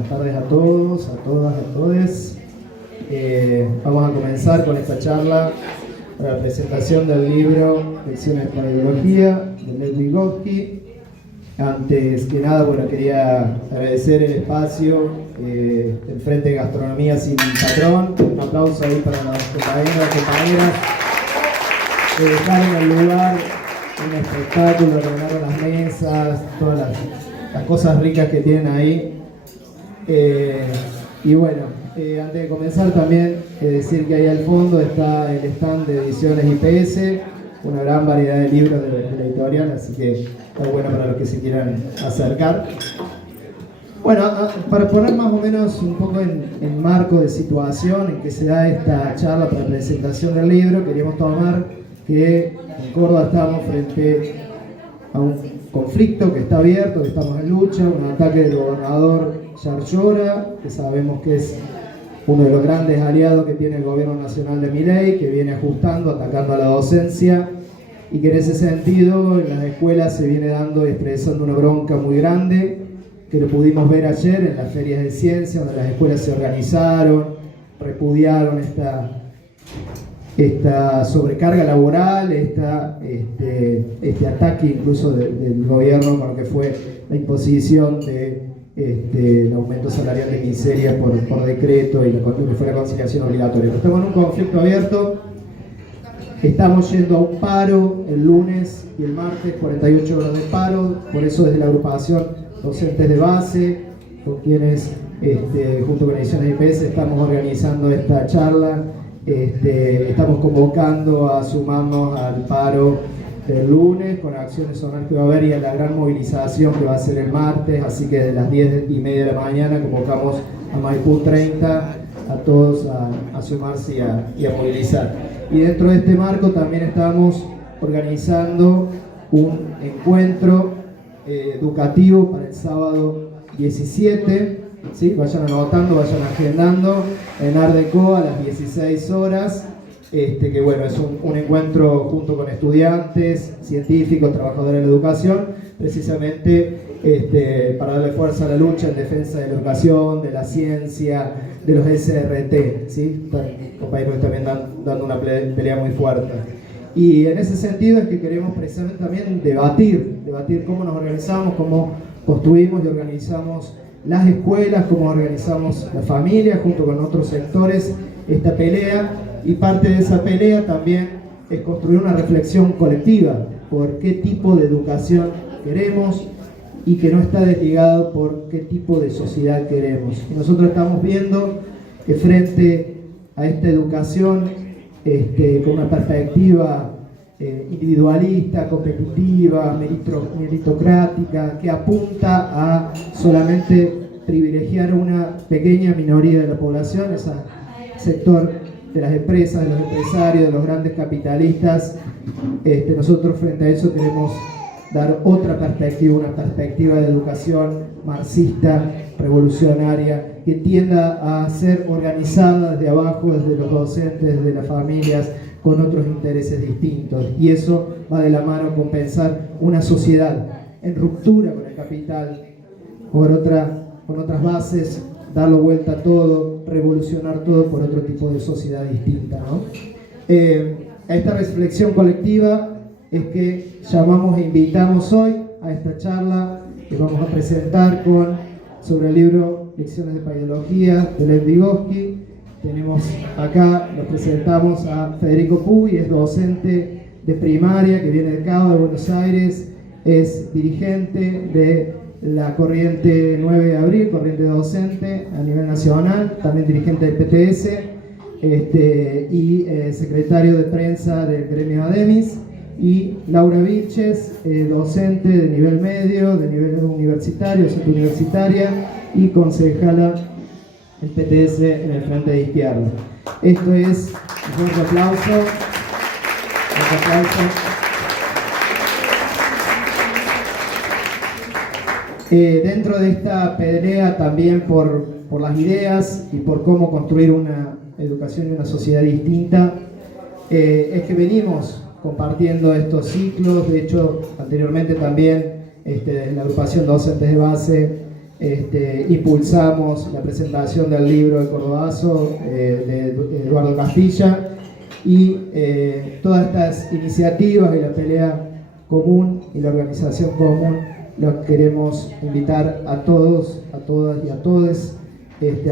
Buenas tardes a todos, a todas, a todes. Vamos a comenzar con esta charla para la presentación del libro Lecciones para Ideología de Lev Vygotsky. Antes que nada, bueno, quería agradecer el espacio, el Frente de Gastronomía Sin Patrón. Un aplauso ahí para las compañeras que dejaron el lugar, un espectáculo, ordenaron las mesas, todas las cosas ricas que tienen ahí. Y bueno, antes de comenzar también decir que ahí al fondo está el stand de Ediciones IPS, una gran variedad de libros de la editorial, así que está bueno para los que se quieran acercar. Bueno, para poner más o menos un poco en marco de situación en que se da esta charla para la presentación del libro, queríamos tomar que en Córdoba estamos frente a un conflicto que está abierto, que estamos en lucha, un ataque del gobernador Yarlora, que sabemos que es uno de los grandes aliados que tiene el gobierno nacional de Milei, que viene ajustando, atacando a la docencia, y que en ese sentido en las escuelas se viene dando y expresando una bronca muy grande, que lo pudimos ver ayer en las ferias de ciencia, donde las escuelas se organizaron, repudiaron esta sobrecarga laboral, este ataque incluso del gobierno con lo que fue la imposición del aumento salarial de miseria por decreto y lo que fue la conciliación obligatoria. Estamos en un conflicto abierto, estamos yendo a un paro el lunes y el martes, 48 horas de paro, por eso desde la agrupación Docentes de Base, con quienes junto con Ediciones IPS estamos organizando esta charla. Estamos convocando a sumarnos al paro del lunes con acciones zonales que va a haber y a la gran movilización que va a ser el martes, así que de las 10:30 de la mañana convocamos a Maipú 30 a todos a sumarse y a movilizar. Y dentro de este marco también estamos organizando un encuentro educativo para el sábado 17. ¿Sí? Vayan anotando, vayan agendando en Ardeco a las 16 horas, que bueno, es un encuentro junto con estudiantes, científicos, trabajadores de la educación, precisamente para darle fuerza a la lucha en defensa de la educación, de la ciencia, de los SRT, ¿sí? Compañeros que también dando una pelea muy fuerte. Y en ese sentido es que queremos precisamente también debatir cómo nos organizamos, cómo construimos y organizamos las escuelas, cómo organizamos la familia junto con otros sectores esta pelea, y parte de esa pelea también es construir una reflexión colectiva por qué tipo de educación queremos y que no está desligado por qué tipo de sociedad queremos. Y nosotros estamos viendo que frente a esta educación con una perspectiva individualista, competitiva, meritocrática, que apunta a solamente privilegiar una pequeña minoría de la población, ese sector de las empresas, de los empresarios, de los grandes capitalistas. Nosotros frente a eso queremos dar otra perspectiva, una perspectiva de educación marxista, revolucionaria, que tienda a ser organizada desde abajo, desde los docentes, desde las familias, con otros intereses distintos. Y eso va de la mano con pensar una sociedad en ruptura con el capital, con otras bases, darlo vuelta a todo, revolucionar todo por otro tipo de sociedad distinta, ¿no? A esta reflexión colectiva es que llamamos e invitamos hoy a esta charla que vamos a presentar sobre el libro Lecciones de Ideología de Lev Vygotsky. Tenemos acá, lo presentamos a Federico Puy, es docente de primaria que viene de Cabo de Buenos Aires, es dirigente de la corriente 9 de abril, corriente docente a nivel nacional, también dirigente del PTS y secretario de prensa del gremio ADEMIS. Y Laura Vilches, docente de nivel medio, de nivel universitario, docente universitaria y concejala el PTS en el Frente de Izquierda. Esto es un fuerte aplauso. Dentro de esta pelea también por las ideas y por cómo construir una educación y una sociedad distinta, es que venimos compartiendo estos ciclos. De hecho, anteriormente también en la agrupación Docentes de Base impulsamos la presentación del libro El Cordobazo de Eduardo Castilla, y todas estas iniciativas y la pelea común y la organización común los queremos invitar a todos, a todas y a todes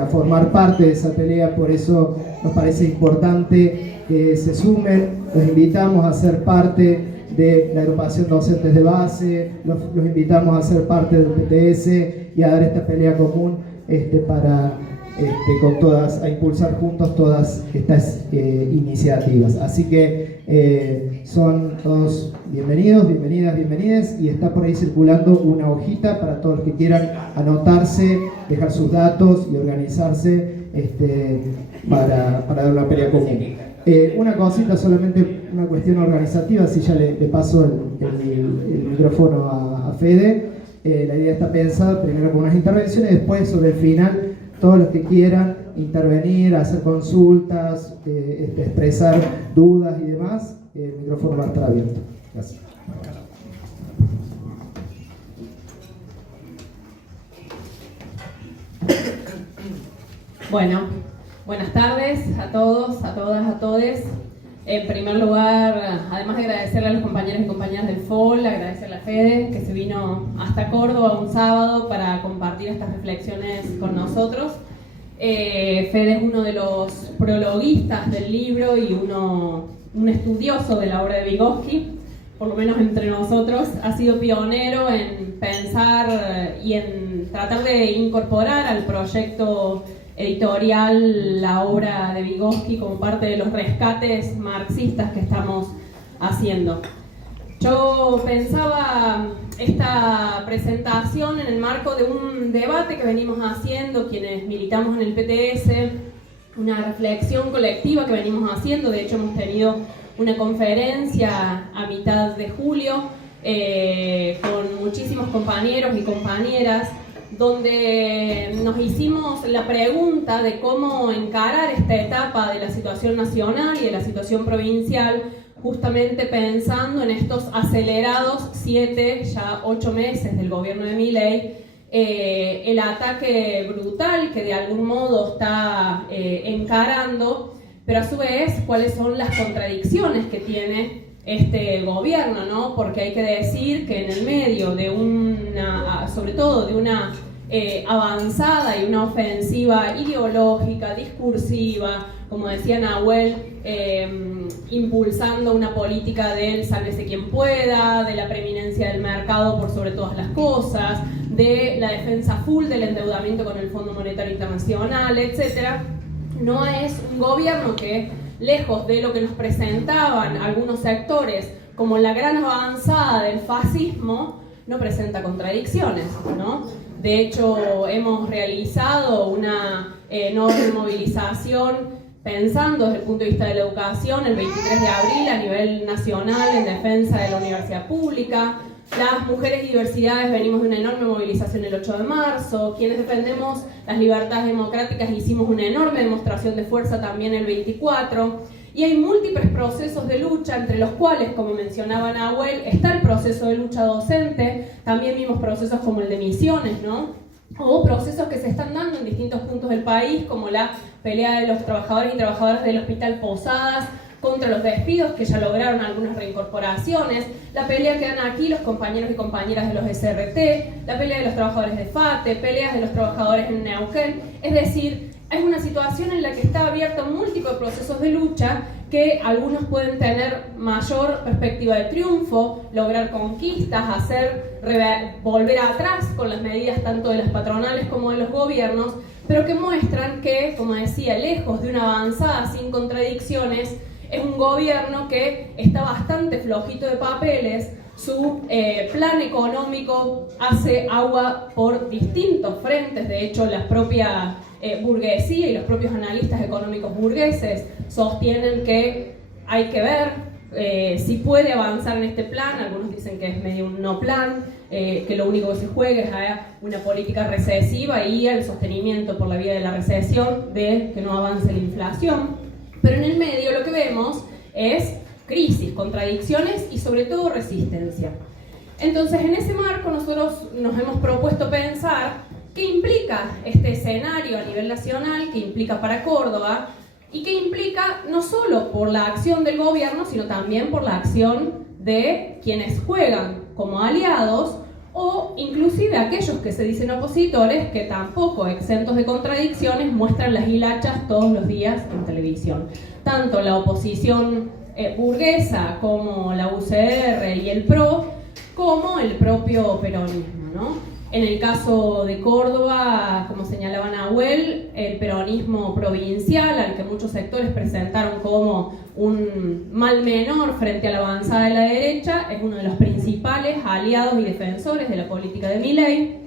a formar parte de esa pelea. Por eso nos parece importante que se sumen. Los invitamos a ser parte de la agrupación Docentes de Base, los invitamos a ser parte del PTS y a dar esta pelea común para con todas, a impulsar juntos todas estas iniciativas. Así que son todos bienvenidos, bienvenidas, bienvenides, y está por ahí circulando una hojita para todos los que quieran anotarse, dejar sus datos y organizarse para dar una pelea común. Una cosita, solamente una cuestión organizativa, así ya le paso el micrófono a Fede. La idea está pensada primero con unas intervenciones, después sobre el final todos los que quieran intervenir, hacer consultas, expresar dudas y demás, el micrófono va a estar abierto. Gracias. Bueno, buenas tardes a todos, a todas, a todes. En primer lugar, además de agradecerle a los compañeros y compañeras del FOL, agradecerle a Fede, que se vino hasta Córdoba un sábado para compartir estas reflexiones con nosotros. Fede es uno de los prologuistas del libro y un estudioso de la obra de Vygotsky, por lo menos entre nosotros. Ha sido pionero en pensar y en tratar de incorporar al proyecto editorial la obra de Vygotsky como parte de los rescates marxistas que estamos haciendo. Yo pensaba esta presentación en el marco de un debate que venimos haciendo quienes militamos en el PTS, una reflexión colectiva que venimos haciendo. De hecho, hemos tenido una conferencia a mitad de julio con muchísimos compañeros y compañeras, donde nos hicimos la pregunta de cómo encarar esta etapa de la situación nacional y de la situación provincial, justamente pensando en estos acelerados 7, ya 8 meses del gobierno de Milei, el ataque brutal que de algún modo está encarando, pero a su vez cuáles son las contradicciones que tiene este gobierno, ¿no? Porque hay que decir que en el medio de sobre todo de una avanzada y una ofensiva ideológica, discursiva, como decía Nahuel, impulsando una política del sálvese quien pueda, de la preeminencia del mercado por sobre todas las cosas, de la defensa full del endeudamiento con el Fondo Monetario Internacional, etc. No es un gobierno que, lejos de lo que nos presentaban algunos sectores como la gran avanzada del fascismo, no presenta contradicciones, ¿no? De hecho, hemos realizado una enorme movilización pensando desde el punto de vista de la educación el 23 de abril a nivel nacional en defensa de la universidad pública. Las mujeres y diversidades venimos de una enorme movilización el 8 de marzo. Quienes defendemos las libertades democráticas hicimos una enorme demostración de fuerza también el 24. Y hay múltiples procesos de lucha, entre los cuales, como mencionaba Nahuel, está el proceso de lucha docente. También vimos procesos como el de Misiones, ¿no? O procesos que se están dando en distintos puntos del país, como la pelea de los trabajadores y trabajadoras del Hospital Posadas contra los despidos, que ya lograron algunas reincorporaciones, la pelea que dan aquí los compañeros y compañeras de los SRT, la pelea de los trabajadores de FATE, peleas de los trabajadores en Neuquén. Es decir, es una situación en la que está abierto múltiples procesos de lucha, que algunos pueden tener mayor perspectiva de triunfo, lograr conquistas, volver atrás con las medidas tanto de las patronales como de los gobiernos, pero que muestran que, como decía, lejos de una avanzada sin contradicciones, es un gobierno que está bastante flojito de papeles. Su plan económico hace agua por distintos frentes. De hecho, la propia burguesía y los propios analistas económicos burgueses sostienen que hay que ver si puede avanzar en este plan. Algunos dicen que es medio un no plan, que lo único que se juega es a una política recesiva y al sostenimiento por la vía de la recesión de que no avance la inflación. Pero en el medio lo que vemos es crisis, contradicciones y sobre todo resistencia. Entonces, en ese marco nosotros nos hemos propuesto pensar ¿Qué implica este escenario a nivel nacional? ¿Qué implica para Córdoba? Y qué implica no solo por la acción del gobierno, sino también por la acción de quienes juegan como aliados o inclusive aquellos que se dicen opositores, que tampoco, exentos de contradicciones, muestran las hilachas todos los días en televisión. Tanto la oposición burguesa como la UCR y el PRO, como el propio peronismo, ¿no? En el caso de Córdoba, como señalaba Nahuel, el peronismo provincial, al que muchos sectores presentaron como un mal menor frente a la avanzada de la derecha, es uno de los principales aliados y defensores de la política de Milei.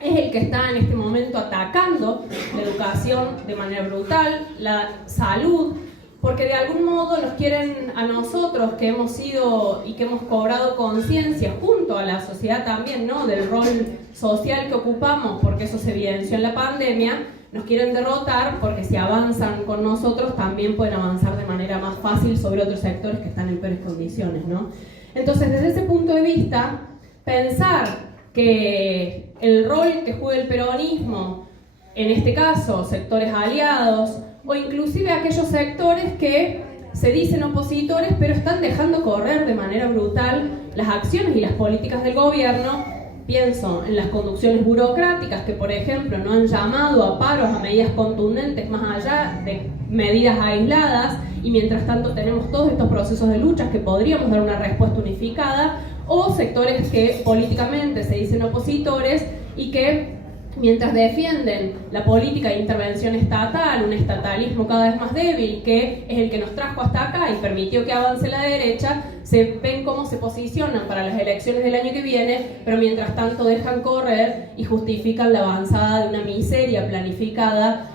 Es el que está en este momento atacando la educación de manera brutal, la salud, porque de algún modo nos quieren a nosotros que hemos sido y que hemos cobrado conciencia junto a la sociedad también, ¿no?, del rol social que ocupamos, porque eso se evidenció en la pandemia. Nos quieren derrotar porque si avanzan con nosotros también pueden avanzar de manera más fácil sobre otros sectores que están en peores condiciones, ¿no? Entonces, desde ese punto de vista, pensar que el rol que juega el peronismo, en este caso sectores aliados, o inclusive aquellos sectores que se dicen opositores pero están dejando correr de manera brutal las acciones y las políticas del gobierno. Pienso en las conducciones burocráticas que, por ejemplo, no han llamado a paros, a medidas contundentes más allá de medidas aisladas, y mientras tanto tenemos todos estos procesos de luchas que podríamos dar una respuesta unificada, o sectores que políticamente se dicen opositores y que, mientras defienden la política de intervención estatal, un estatalismo cada vez más débil, que es el que nos trajo hasta acá y permitió que avance la derecha, se ven cómo se posicionan para las elecciones del año que viene, pero mientras tanto dejan correr y justifican la avanzada de una miseria planificada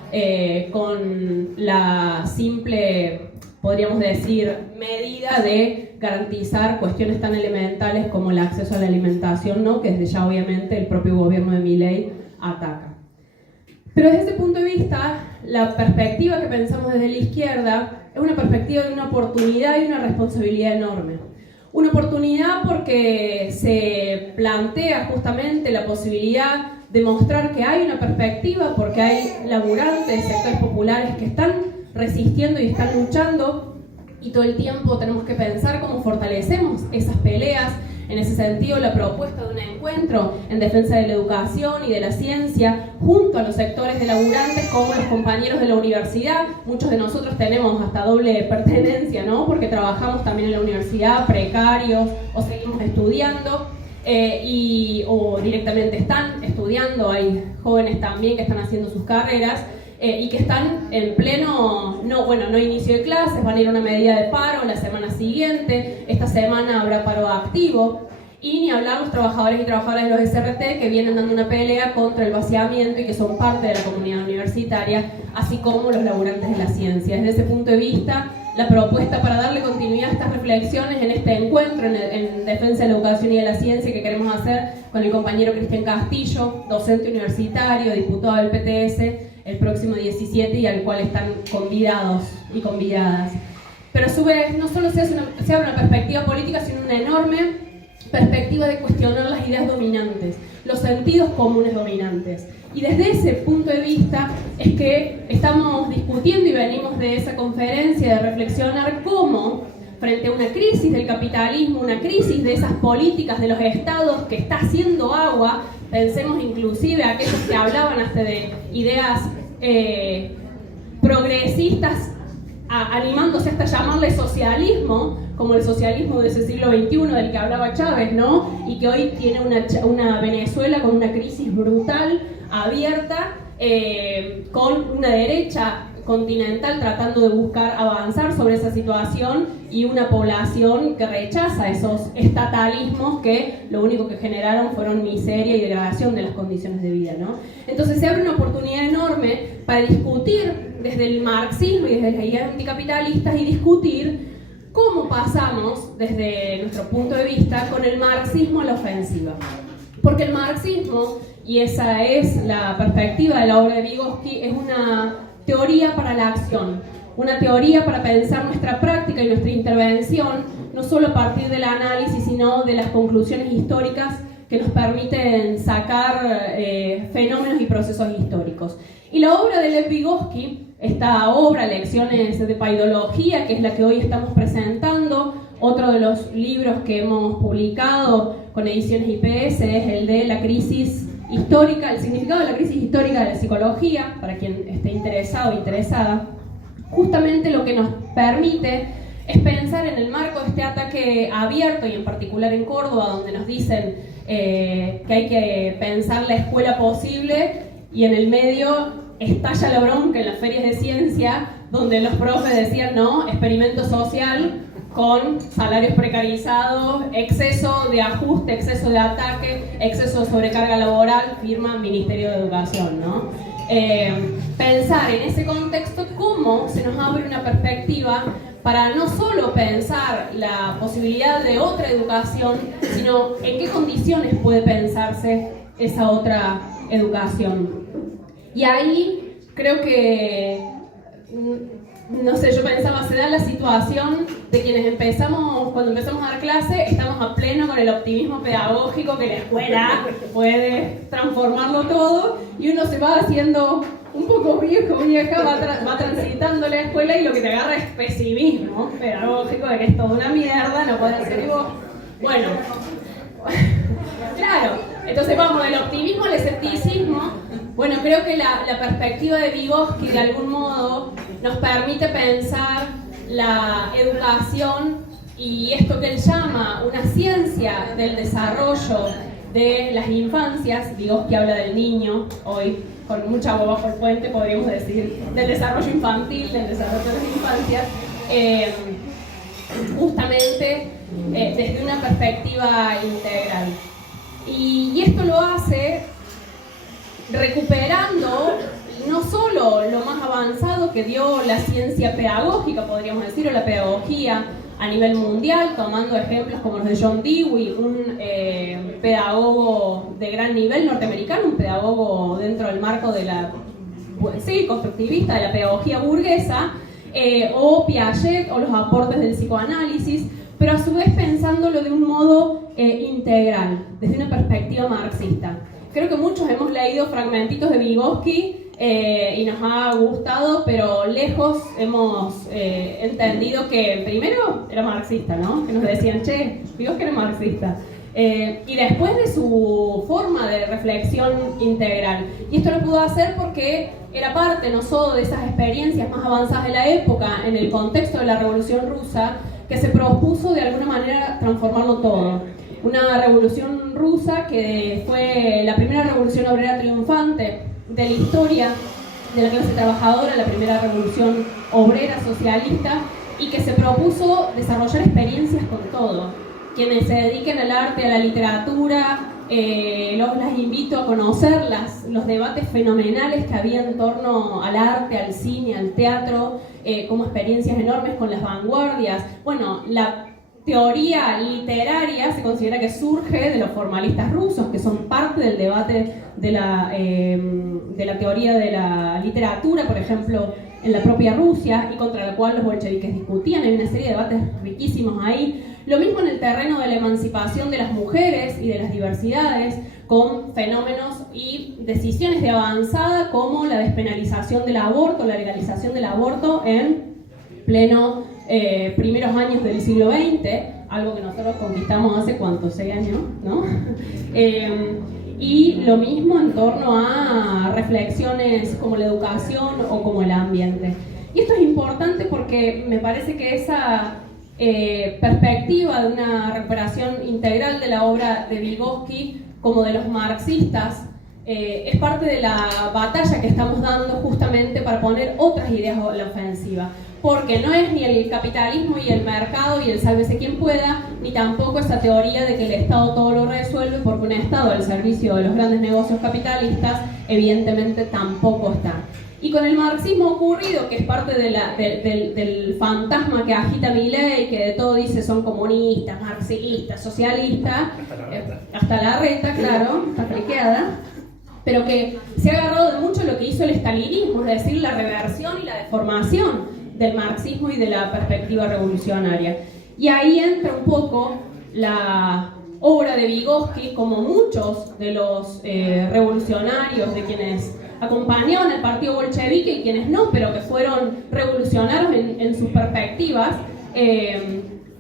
con la simple, podríamos decir, medida de garantizar cuestiones tan elementales como el acceso a la alimentación, ¿no?, que desde ya obviamente el propio gobierno de Milei ataca. Pero desde ese punto de vista, la perspectiva que pensamos desde la izquierda es una perspectiva de una oportunidad y una responsabilidad enorme. Una oportunidad porque se plantea justamente la posibilidad de mostrar que hay una perspectiva, porque hay laburantes, sectores populares que están resistiendo y están luchando, y todo el tiempo tenemos que pensar cómo fortalecemos esas peleas. En ese sentido, la propuesta de un encuentro en defensa de la educación y de la ciencia junto a los sectores de laburantes como los compañeros de la universidad. Muchos de nosotros tenemos hasta doble pertenencia, ¿no?, porque trabajamos también en la universidad, precarios, o seguimos estudiando, o directamente están estudiando. Hay jóvenes también que están haciendo sus carreras y que están en pleno, no inicio de clases, van a ir a una medida de paro la semana siguiente. Esta semana habrá paro activo, y ni hablar los trabajadores y trabajadoras de los SRT que vienen dando una pelea contra el vaciamiento y que son parte de la comunidad universitaria, así como los laburantes de la ciencia. Desde ese punto de vista, la propuesta para darle continuidad a estas reflexiones en este encuentro en defensa de la educación y de la ciencia que queremos hacer con el compañero Cristian Castillo, docente universitario, diputado del PTS, el próximo 17, y al cual están convidados y convidadas. Pero a su vez, no solo se abre una perspectiva política, sino una enorme perspectiva de cuestionar las ideas dominantes, los sentidos comunes dominantes. Y desde ese punto de vista es que estamos discutiendo y venimos de esa conferencia de reflexionar cómo, frente a una crisis del capitalismo, una crisis de esas políticas de los estados que está haciendo agua, pensemos inclusive a aquellos que hablaban hasta de ideas progresistas, animándose hasta llamarle socialismo, como el socialismo de ese siglo XXI del que hablaba Chávez, ¿no?, y que hoy tiene una Venezuela con una crisis brutal, abierta, con una derecha continental tratando de buscar avanzar sobre esa situación, y una población que rechaza esos estatalismos que lo único que generaron fueron miseria y degradación de las condiciones de vida, ¿no? Entonces se abre una oportunidad enorme para discutir desde el marxismo y desde las ideas anticapitalistas, y discutir cómo pasamos desde nuestro punto de vista con el marxismo a la ofensiva. Porque el marxismo, y esa es la perspectiva de la obra de Vygotsky, es una teoría para la acción, una teoría para pensar nuestra práctica y nuestra intervención, no solo a partir del análisis, sino de las conclusiones históricas que nos permiten sacar fenómenos y procesos históricos. Y la obra de Lev Vygotsky, esta obra, Lecciones de Paidología, que es la que hoy estamos presentando, otro de los libros que hemos publicado con Ediciones IPS es el de la crisis histórica, el significado de la crisis histórica de la psicología, para quien esté interesado o interesada. Justamente lo que nos permite es pensar en el marco de este ataque abierto, y en particular en Córdoba, donde nos dicen que hay que pensar la escuela posible, y en el medio estalla la bronca en las ferias de ciencia, donde los profes decían no, experimento social con salarios precarizados, exceso de ajuste, exceso de ataque, exceso de sobrecarga laboral, firma Ministerio de Educación, ¿no? Pensar en ese contexto cómo se nos abre una perspectiva para no solo pensar la posibilidad de otra educación, sino en qué condiciones puede pensarse esa otra educación. Y ahí creo que, no sé, yo pensaba, se da la situación de quienes cuando empezamos a dar clase, estamos a pleno con el optimismo pedagógico que la escuela puede transformarlo todo, y uno se va haciendo un poco viejo, vieja, va transitando la escuela, y lo que te agarra es pesimismo pedagógico de que es toda una mierda, no puede ser igual. Bueno, claro, entonces vamos del optimismo al escepticismo. Bueno, creo que la perspectiva de Vygotsky de algún modo nos permite pensar la educación y esto que él llama una ciencia del desarrollo de las infancias. Vygotsky habla del niño, hoy con mucha agua bajo el puente podríamos decir del desarrollo infantil, del desarrollo de las infancias, justamente desde una perspectiva integral. Y esto lo hace recuperando no solo lo más avanzado que dio la ciencia pedagógica, podríamos decir, o la pedagogía a nivel mundial, tomando ejemplos como los de John Dewey, un pedagogo de gran nivel norteamericano, un pedagogo dentro del marco de la constructivista de la pedagogía burguesa, o Piaget, o los aportes del psicoanálisis, pero a su vez pensándolo de un modo integral, desde una perspectiva marxista. Creo que muchos hemos leído fragmentitos de Vygotsky y nos ha gustado, pero lejos hemos entendido que primero era marxista, ¿no? Que nos decían, che, Vygotsky era marxista. Y después de su forma de reflexión integral. Y esto lo pudo hacer porque era parte no solo de esas experiencias más avanzadas de la época, en el contexto de la Revolución Rusa, que se propuso de alguna manera transformarlo todo. Una revolución rusa que fue la primera revolución obrera triunfante de la historia de la clase trabajadora, la primera revolución obrera socialista, y que se propuso desarrollar experiencias con todo. Quienes se dediquen al arte, a la literatura, las invito a conocer los debates fenomenales que había en torno al arte, al cine, al teatro, como experiencias enormes con las vanguardias. Bueno, la teoría literaria se considera que surge de los formalistas rusos, que son parte del debate de la teoría de la literatura, por ejemplo, en la propia Rusia, y contra la cual los bolcheviques discutían. Hay una serie de debates riquísimos ahí. Lo mismo en el terreno de la emancipación de las mujeres y de las diversidades, con fenómenos y decisiones de avanzada como la despenalización del aborto, la legalización del aborto en pleno primeros años del siglo XX, algo que nosotros conquistamos hace ¿cuántos? 6 años, ¿no? Y lo mismo en torno a reflexiones como la educación o como el ambiente. Y esto es importante porque me parece que esa perspectiva de una recuperación integral de la obra de Vygotsky como de los marxistas es parte de la batalla que estamos dando justamente para poner otras ideas a la ofensiva, porque no es ni el capitalismo y el mercado y el sálvese quien pueda, ni tampoco esa teoría de que el Estado todo lo resuelve, porque un Estado al servicio de los grandes negocios capitalistas evidentemente tampoco está. Y con el marxismo ocurrido, que es parte del fantasma que agita Milei, que de todo dice son comunistas, marxistas, socialistas, hasta la reta, claro, está friqueada, pero que se ha agarrado de mucho lo que hizo el estalinismo, es decir, la reversión y la deformación del marxismo y de la perspectiva revolucionaria. Y ahí entra un poco la obra de Vygotsky, como muchos de los revolucionarios, de quienes acompañaban el partido bolchevique y quienes no, pero que fueron revolucionarios en sus perspectivas,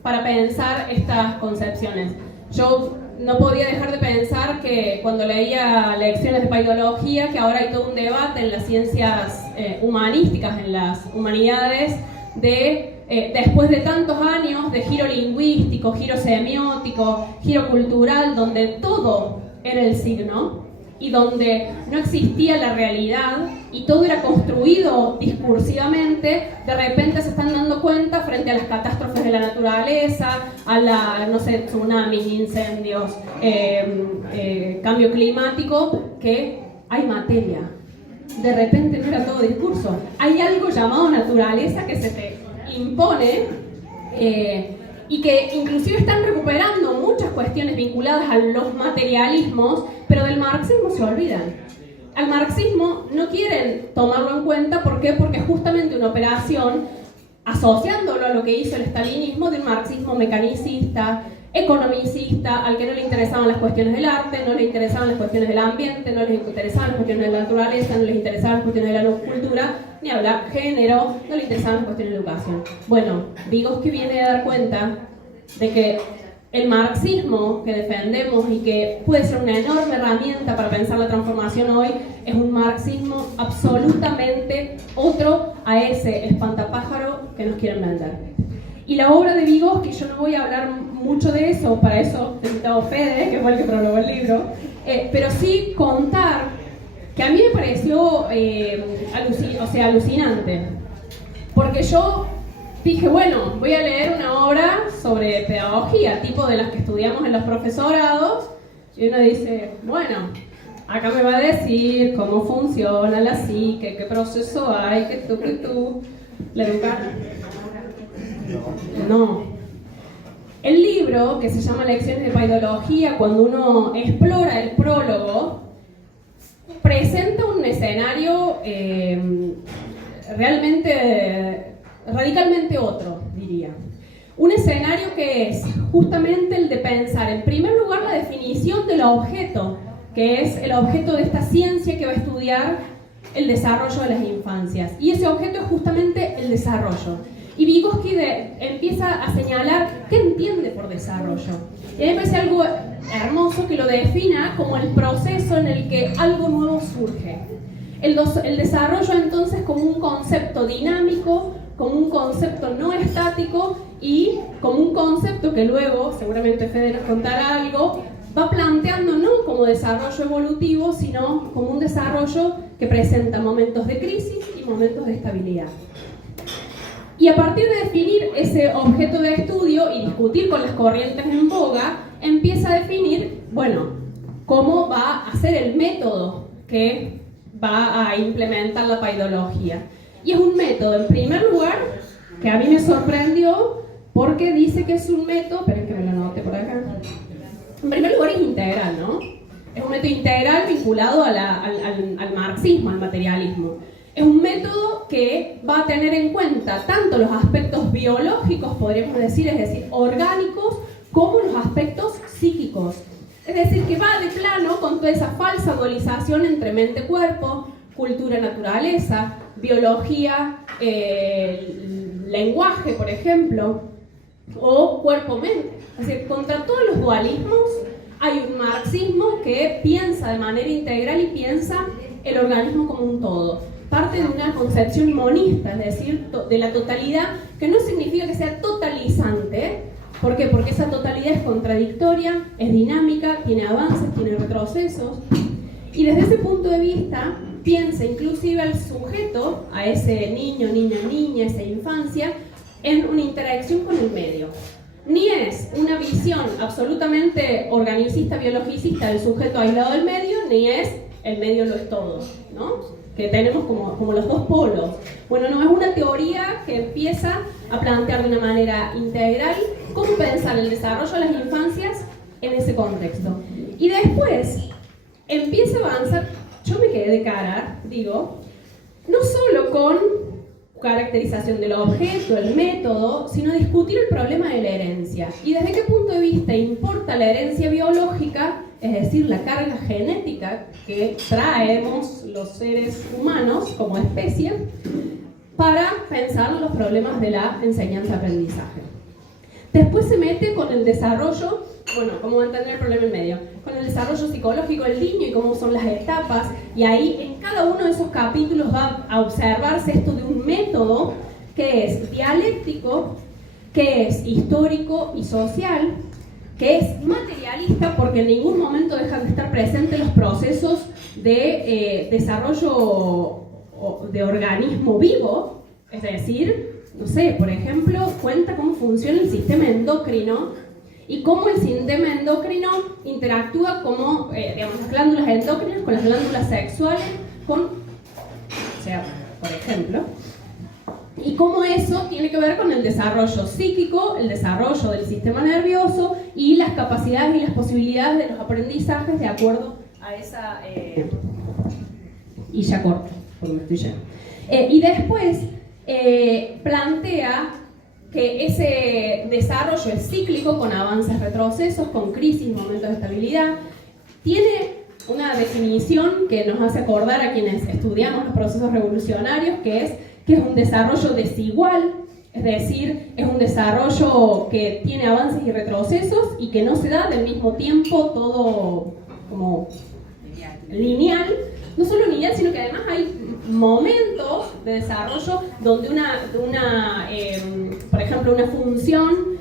para pensar estas concepciones. Yo no podía dejar de pensar que cuando leía lecciones de paidología, que ahora hay todo un debate en las ciencias humanísticas, en las humanidades, después de tantos años de giro lingüístico, giro semiótico, giro cultural, donde todo era el signo y donde no existía la realidad y todo era construido discursivamente, de repente se están dando cuenta frente a las catástrofes de la naturaleza, a la, no sé, tsunamis, incendios, cambio climático, que hay materia. De repente no era todo discurso. Hay algo llamado naturaleza que se te impone y que inclusive están recuperando muchas cuestiones vinculadas a los materialismos, pero del marxismo se olvidan. Al marxismo no quieren tomarlo en cuenta, ¿por qué? Porque es justamente una operación, asociándolo a lo que hizo el stalinismo, de un marxismo mecanicista, economicista, al que no le interesaban las cuestiones del arte, no le interesaban las cuestiones del ambiente, no les interesaban las cuestiones de la naturaleza, no les interesaban las cuestiones de la cultura, ni hablar género, no le interesaban las cuestiones de educación. Bueno, Vygotsky viene a dar cuenta de que el marxismo que defendemos y que puede ser una enorme herramienta para pensar la transformación hoy, es un marxismo absolutamente otro a ese espantapájaro que nos quieren vender. Y la obra de Vygotsky, yo no voy a hablar mucho de eso, para eso he citado a Fede, que fue el que prologó el libro, pero sí contar que a mí me pareció alucinante, porque yo dije, bueno, voy a leer una obra sobre pedagogía, tipo de las que estudiamos en los profesorados, y uno dice, bueno, acá me va a decir cómo funciona la psique, qué proceso hay, que tú, la educación. No. El libro, que se llama Lecciones de Paidología, cuando uno explora el prólogo, presenta un escenario radicalmente otro, diría. Un escenario que es justamente el de pensar, en primer lugar, la definición del objeto, que es el objeto de esta ciencia que va a estudiar el desarrollo de las infancias. Y ese objeto es justamente el desarrollo. Y Vygotsky empieza a señalar qué entiende por desarrollo. Y a mí me parece algo hermoso que lo defina como el proceso en el que algo nuevo surge. El desarrollo entonces como un concepto dinámico, como un concepto no estático y como un concepto que luego, seguramente Fede nos contará algo, va planteando no como desarrollo evolutivo, sino como un desarrollo que presenta momentos de crisis y momentos de estabilidad. Y a partir de definir ese objeto de estudio y discutir con las corrientes en boga, empieza a definir, bueno, cómo va a ser el método que va a implementar la paidología. Y es un método, en primer lugar, que a mí me sorprendió porque dice que es un método, esperen que me lo anote por acá. En primer lugar es integral, ¿no? Es un método integral vinculado al marxismo, al materialismo. Es un método que va a tener en cuenta tanto los aspectos biológicos, podríamos decir, es decir, orgánicos, como los aspectos psíquicos. Es decir, que va de plano con toda esa falsa dualización entre mente-cuerpo, cultura-naturaleza, biología, lenguaje, por ejemplo, o cuerpo-mente. Es decir, contra todos los dualismos hay un marxismo que piensa de manera integral y piensa el organismo como un todo. Parte de una concepción monista, es decir, de la totalidad, que no significa que sea totalizante. ¿Por qué? Porque esa totalidad es contradictoria, es dinámica, tiene avances, tiene retrocesos. Y desde ese punto de vista, piensa inclusive al sujeto, a ese niño, niña, esa infancia, en una interacción con el medio. Ni es una visión absolutamente organicista, biologicista del sujeto aislado del medio, ni es el medio lo es todo, ¿no? Que tenemos como los dos polos. Bueno, no, es una teoría que empieza a plantear de una manera integral cómo pensar el desarrollo de las infancias en ese contexto. Y después empieza a avanzar, yo me quedé de cara, digo, no solo con caracterización del objeto, el método, sino discutir el problema de la herencia. ¿Y desde qué punto de vista importa la herencia biológica, es decir, la carga genética que traemos los seres humanos como especie, para pensar los problemas de la enseñanza-aprendizaje? Después se mete con el desarrollo, bueno, cómo entender el problema en medio, con el desarrollo psicológico del niño y cómo son las etapas, y ahí en cada uno de esos capítulos va a observarse esto de un método que es dialéctico, que es histórico y social, que es materialista porque en ningún momento dejan de estar presentes los procesos de desarrollo de organismo vivo, es decir, no sé, por ejemplo, cuenta cómo funciona el sistema endocrino y cómo el sistema endocrino interactúa como, digamos, las glándulas endócrinas con las glándulas sexuales, o sea, por ejemplo, y cómo eso tiene que ver con el desarrollo psíquico, el desarrollo del sistema nervioso y las capacidades y las posibilidades de los aprendizajes de acuerdo a esa... y ya corto, porque me estoy yendo. Y después plantea que ese desarrollo es cíclico, con avances, retrocesos, con crisis, momentos de estabilidad. Tiene una definición que nos hace acordar a quienes estudiamos los procesos revolucionarios, que es un desarrollo desigual, es decir, es un desarrollo que tiene avances y retrocesos y que no se da del mismo tiempo todo como lineal. No solo lineal, sino que además hay momentos de desarrollo donde por ejemplo, una función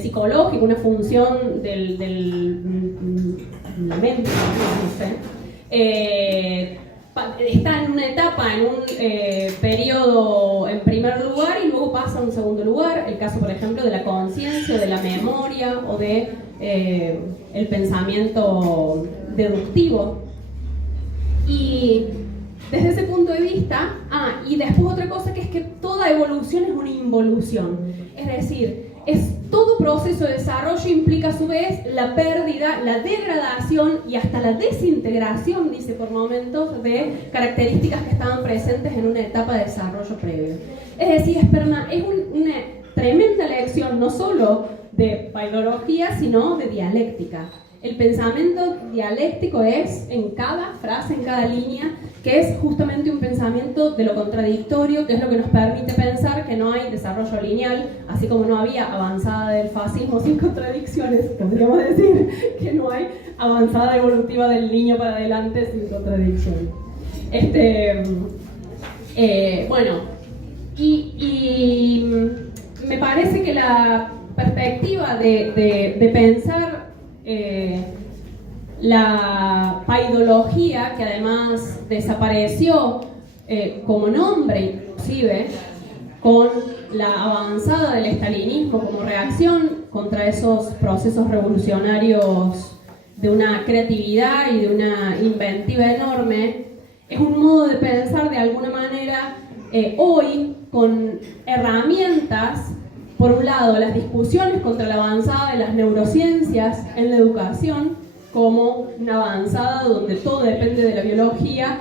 psicológica, una función del mente, no sé, está en una etapa, en un periodo en primer lugar y luego pasa a un segundo lugar. El caso, por ejemplo, de la conciencia, de la memoria o de el pensamiento deductivo. Y desde ese punto de vista, y después otra cosa que es que toda evolución es una involución, es decir, todo proceso de desarrollo implica a su vez la pérdida, la degradación y hasta la desintegración, dice por momentos, de características que estaban presentes en una etapa de desarrollo previo. Es decir, es una tremenda lección no solo de paidología, sino de dialéctica. El pensamiento dialéctico es en cada frase, en cada línea, que es justamente un pensamiento de lo contradictorio, que es lo que nos permite pensar que no hay desarrollo lineal, así como no había avanzada del fascismo sin contradicciones, podríamos decir que no hay avanzada evolutiva del niño para adelante sin contradicciones. Bueno, y me parece que la perspectiva de pensar la paidología, que además desapareció como nombre inclusive con la avanzada del estalinismo como reacción contra esos procesos revolucionarios de una creatividad y de una inventiva enorme, es un modo de pensar de alguna manera hoy con herramientas. Por un lado, las discusiones contra la avanzada de las neurociencias en la educación, como una avanzada donde todo depende de la biología,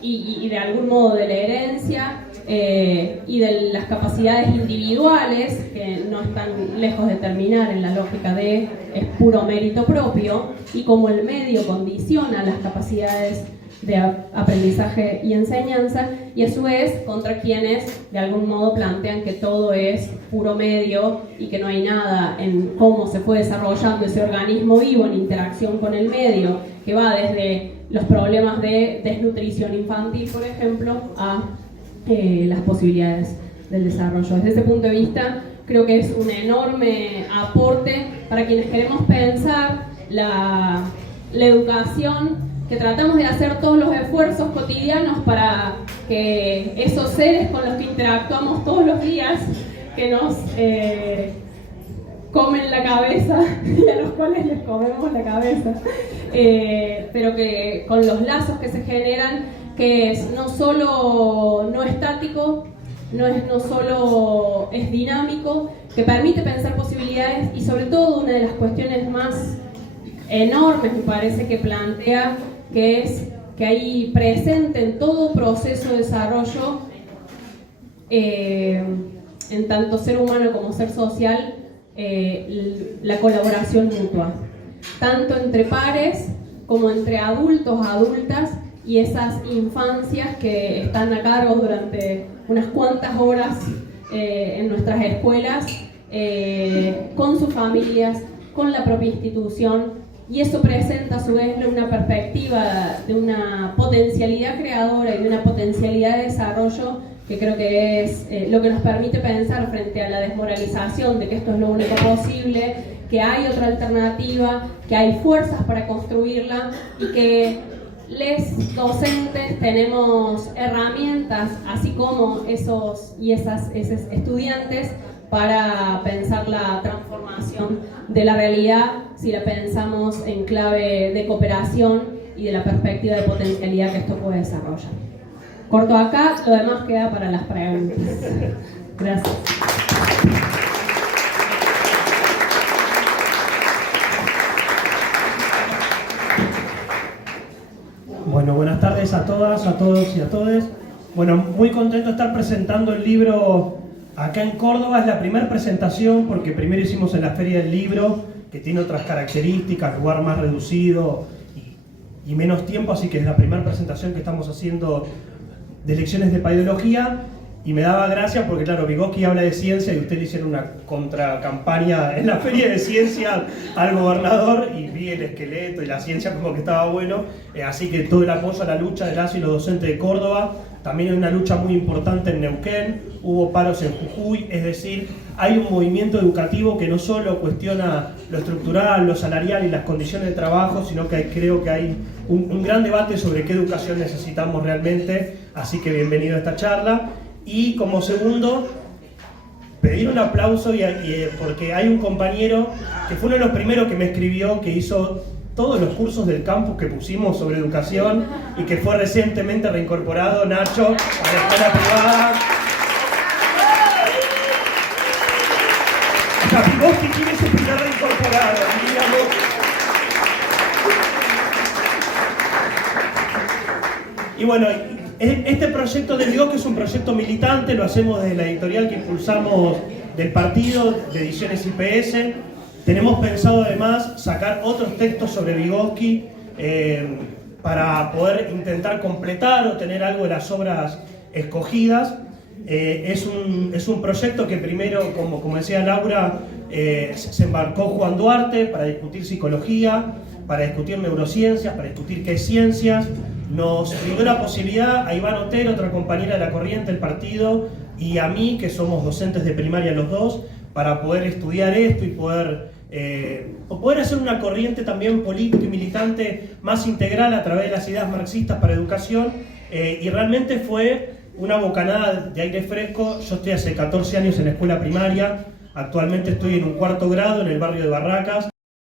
y de algún modo de la herencia y de las capacidades individuales, que no están lejos de terminar en la lógica de es puro mérito propio, y cómo el medio condiciona las capacidades de aprendizaje y enseñanza, y a su vez contra quienes de algún modo plantean que todo es puro medio y que no hay nada en cómo se fue desarrollando ese organismo vivo en interacción con el medio, que va desde los problemas de desnutrición infantil, por ejemplo, a las posibilidades del desarrollo. Desde ese punto de vista, creo que es un enorme aporte para quienes queremos pensar la educación, que tratamos de hacer todos los esfuerzos cotidianos para que esos seres con los que interactuamos todos los días, que nos comen la cabeza y a los cuales les comemos la cabeza, pero que con los lazos que se generan, que es no solo no estático, no solo es dinámico, que permite pensar posibilidades, y sobre todo una de las cuestiones más enormes me parece que plantea, que es que hay presente en todo proceso de desarrollo en tanto ser humano como ser social, la colaboración mutua, tanto entre pares como entre adultos, adultas y esas infancias que están a cargo durante unas cuantas horas en nuestras escuelas, con sus familias, con la propia institución, y eso presenta a su vez una perspectiva de una potencialidad creadora y de una potencialidad de desarrollo que creo que es lo que nos permite pensar frente a la desmoralización de que esto es lo único posible, que hay otra alternativa, que hay fuerzas para construirla y que les docentes tenemos herramientas, así como esos estudiantes, para pensar la transformación de la realidad si la pensamos en clave de cooperación y de la perspectiva de potencialidad que esto puede desarrollar. Corto acá, lo demás queda para las preguntas. Gracias. Bueno, buenas tardes a todas, a todos y a todes. Bueno, muy contento de estar presentando el libro acá en Córdoba. Es la primera presentación porque primero hicimos en la Feria del Libro, que tiene otras características, lugar más reducido y menos tiempo, así que es la primera presentación que estamos haciendo de lecciones de paideología. Y me daba gracia porque, claro, Vygotsky habla de ciencia y ustedes le hicieron una contracampaña en la Feria de Ciencia al gobernador y vi el esqueleto y la ciencia como que estaba bueno. Así que todo el apoyo a la lucha de las y los docentes de Córdoba. También hay una lucha muy importante en Neuquén, hubo paros en Jujuy, es decir, hay un movimiento educativo que no solo cuestiona lo estructural, lo salarial y las condiciones de trabajo, sino que creo que hay un gran debate sobre qué educación necesitamos realmente, así que bienvenido a esta charla. Y como segundo, pedir un aplauso porque hay un compañero que fue uno de los primeros que me escribió, que hizo todos los cursos del campus que pusimos sobre educación y que fue recientemente reincorporado, Nacho, a la escuela privada. Vygotsky tiene su primer reincorporado, digamos. Y bueno, este proyecto de Vygotsky es un proyecto militante, lo hacemos desde la editorial que impulsamos del partido de Ediciones IPS. Tenemos pensado además sacar otros textos sobre Vygotsky para poder intentar completar o tener algo de las obras escogidas. Es un proyecto que primero, como decía Laura, se embarcó Juan Duarte para discutir psicología, para discutir neurociencias, para discutir qué es ciencias. Nos brindó la posibilidad a Iván Otero, otra compañera de la corriente del partido, y a mí, que somos docentes de primaria los dos, para poder estudiar esto y poder hacer una corriente también política y militante más integral a través de las ideas marxistas para educación. Y realmente fue una bocanada de aire fresco. Yo estoy hace 14 años en la escuela primaria, actualmente estoy en un 4º grado en el barrio de Barracas.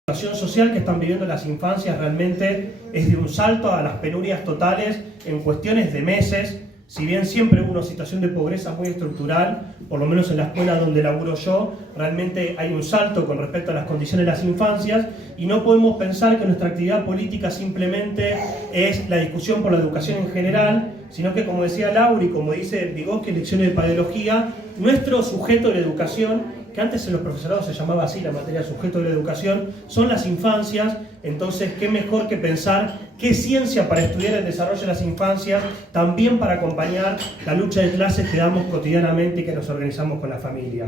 La situación social que están viviendo las infancias realmente es de un salto a las penurias totales en cuestiones de meses. Si bien siempre hubo una situación de pobreza muy estructural, por lo menos en la escuela donde laburo yo, realmente hay un salto con respecto a las condiciones de las infancias y no podemos pensar que nuestra actividad política simplemente es la discusión por la educación en general, sino que, como decía Laura y como dice Vygotsky en Lecciones de Paideología, nuestro sujeto de la educación, que antes en los profesorados se llamaba así la materia sujeto de la educación, son las infancias. Entonces, qué mejor que pensar qué ciencia para estudiar el desarrollo de las infancias, también para acompañar la lucha de clases que damos cotidianamente y que nos organizamos con la familia.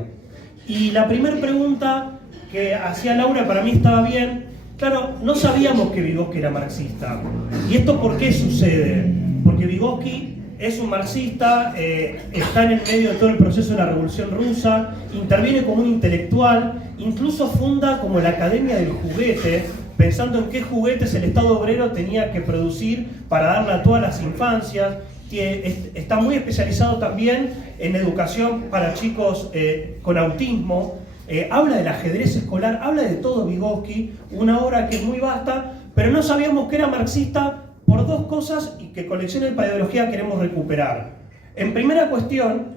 Y la primera pregunta que hacía Laura para mí estaba bien. Claro, no sabíamos que Vygotsky era marxista. ¿Y esto por qué sucede? Porque Vygotsky es un marxista, está en el medio de todo el proceso de la Revolución Rusa, interviene como un intelectual, incluso funda como la Academia del Juguete, pensando en qué juguetes el Estado obrero tenía que producir para darle a todas las infancias. Está muy especializado también en educación para chicos con autismo. Habla del ajedrez escolar, habla de todo Vygotsky, una obra que es muy vasta, pero no sabíamos que era marxista por dos cosas y que con Lecciones de Paideología queremos recuperar. En primera cuestión,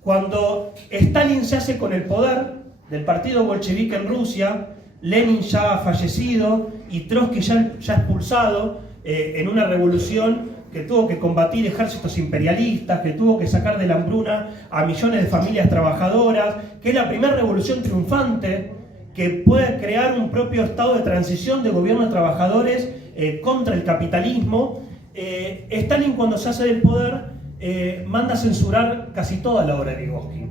cuando Stalin se hace con el poder del partido bolchevique en Rusia, Lenin ya fallecido y Trotsky ya expulsado en una revolución que tuvo que combatir ejércitos imperialistas, que tuvo que sacar de la hambruna a millones de familias trabajadoras, que es la primera revolución triunfante, que puede crear un propio estado de transición de gobierno de trabajadores contra el capitalismo. Stalin, cuando se hace del poder, manda a censurar casi toda la obra de Vygotsky.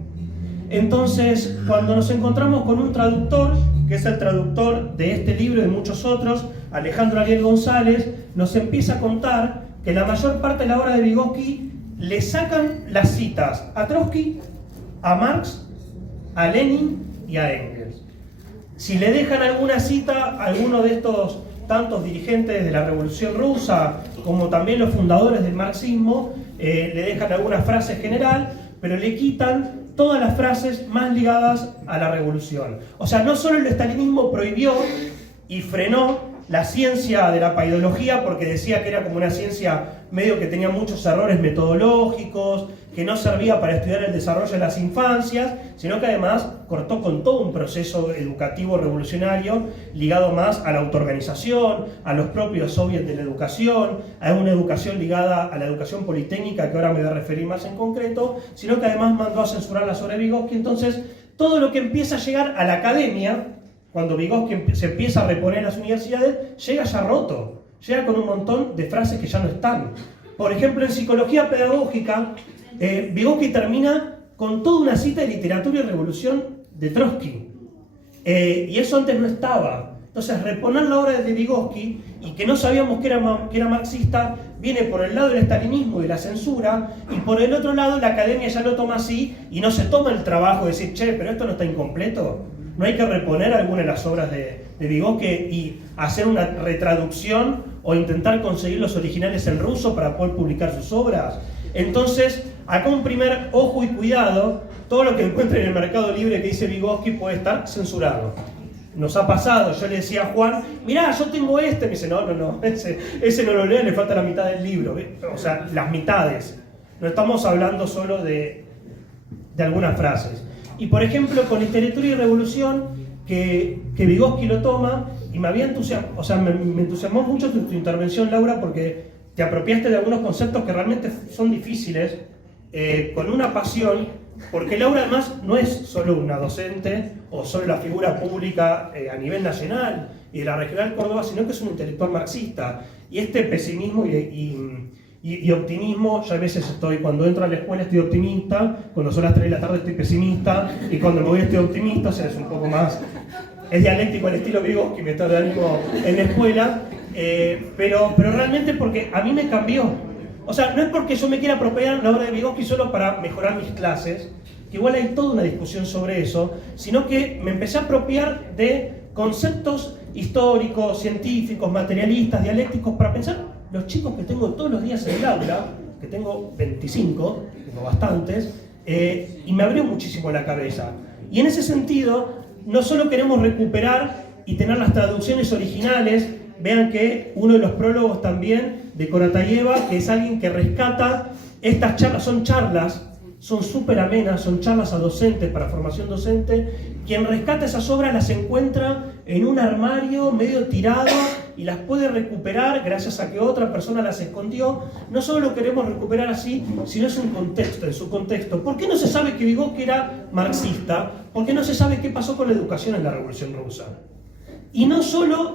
Entonces, cuando nos encontramos con un traductor, que es el traductor de este libro y de muchos otros, Alejandro Ariel González, nos empieza a contar que la mayor parte de la obra de Vygotsky le sacan las citas a Trotsky, a Marx, a Lenin y a Engels. Si le dejan alguna cita a alguno de estos tantos dirigentes de la Revolución Rusa, como también los fundadores del marxismo, le dejan alguna frase general, pero le quitan todas las frases más ligadas a la revolución. O sea, no solo el estalinismo prohibió y frenó la ciencia de la paidología, porque decía que era como una ciencia medio que tenía muchos errores metodológicos, que no servía para estudiar el desarrollo de las infancias, sino que además cortó con todo un proceso educativo revolucionario ligado más a la autoorganización, a los propios soviets de la educación, a una educación ligada a la educación politécnica, que ahora me voy a referir más en concreto, sino que además mandó a censurar la obra de Vygotsky. Entonces, todo lo que empieza a llegar a la academia, cuando Vygotsky se empieza a reponer en las universidades, llega ya roto, llega con un montón de frases que ya no están. Por ejemplo, en psicología pedagógica, Vygotsky termina con toda una cita de literatura y revolución de Trotsky. Y eso antes no estaba. Entonces, reponer la obra de Vygotsky, y que no sabíamos que era marxista, viene por el lado del estalinismo y de la censura, y por el otro lado la academia ya lo toma así, y no se toma el trabajo de decir, che, pero esto no está incompleto. No hay que reponer alguna de las obras de Vygotsky y hacer una retraducción o intentar conseguir los originales en ruso para poder publicar sus obras. Entonces, acá un primer ojo y cuidado, todo lo que encuentre en el Mercado Libre que dice Vygotsky puede estar censurado. Nos ha pasado, yo le decía a Juan, mirá, yo tengo este, me dice, no, ese no lo lea, le falta la mitad del libro, o sea, las mitades. No estamos hablando solo de algunas frases. Y por ejemplo, con literatura y revolución, que Vygotsky lo toma, y me entusiasmó mucho tu intervención, Laura, porque te apropiaste de algunos conceptos que realmente son difíciles, con una pasión, porque Laura además no es solo una docente, o solo la figura pública a nivel nacional y de la regional Córdoba, sino que es un intelectual marxista. Y este pesimismo y optimismo, yo a veces cuando entro a la escuela estoy optimista, cuando son las 3 de la tarde estoy pesimista, y cuando me voy estoy optimista, o sea, es un poco más, es dialéctico al estilo Vygotsky, me está de ánimo en la escuela, pero realmente porque a mí me cambió. O sea, no es porque yo me quiera apropiar la obra de Vygotsky solo para mejorar mis clases, que igual hay toda una discusión sobre eso, sino que me empecé a apropiar de conceptos históricos, científicos, materialistas, dialécticos, para pensar los chicos que tengo todos los días en el aula, que tengo 25, tengo bastantes, y me abrió muchísimo la cabeza. Y en ese sentido, no solo queremos recuperar y tener las traducciones originales, vean que uno de los prólogos también de Koratayeva, que es alguien que rescata estas charlas, son súper amenas, son charlas a docentes, para formación docente. Quien rescata esas obras las encuentra en un armario medio tirado y las puede recuperar gracias a que otra persona las escondió. No solo lo queremos recuperar así, sino en su contexto. ¿Por qué no se sabe que Vygotsky era marxista? ¿Por qué no se sabe qué pasó con la educación en la Revolución Rusa? Y no solo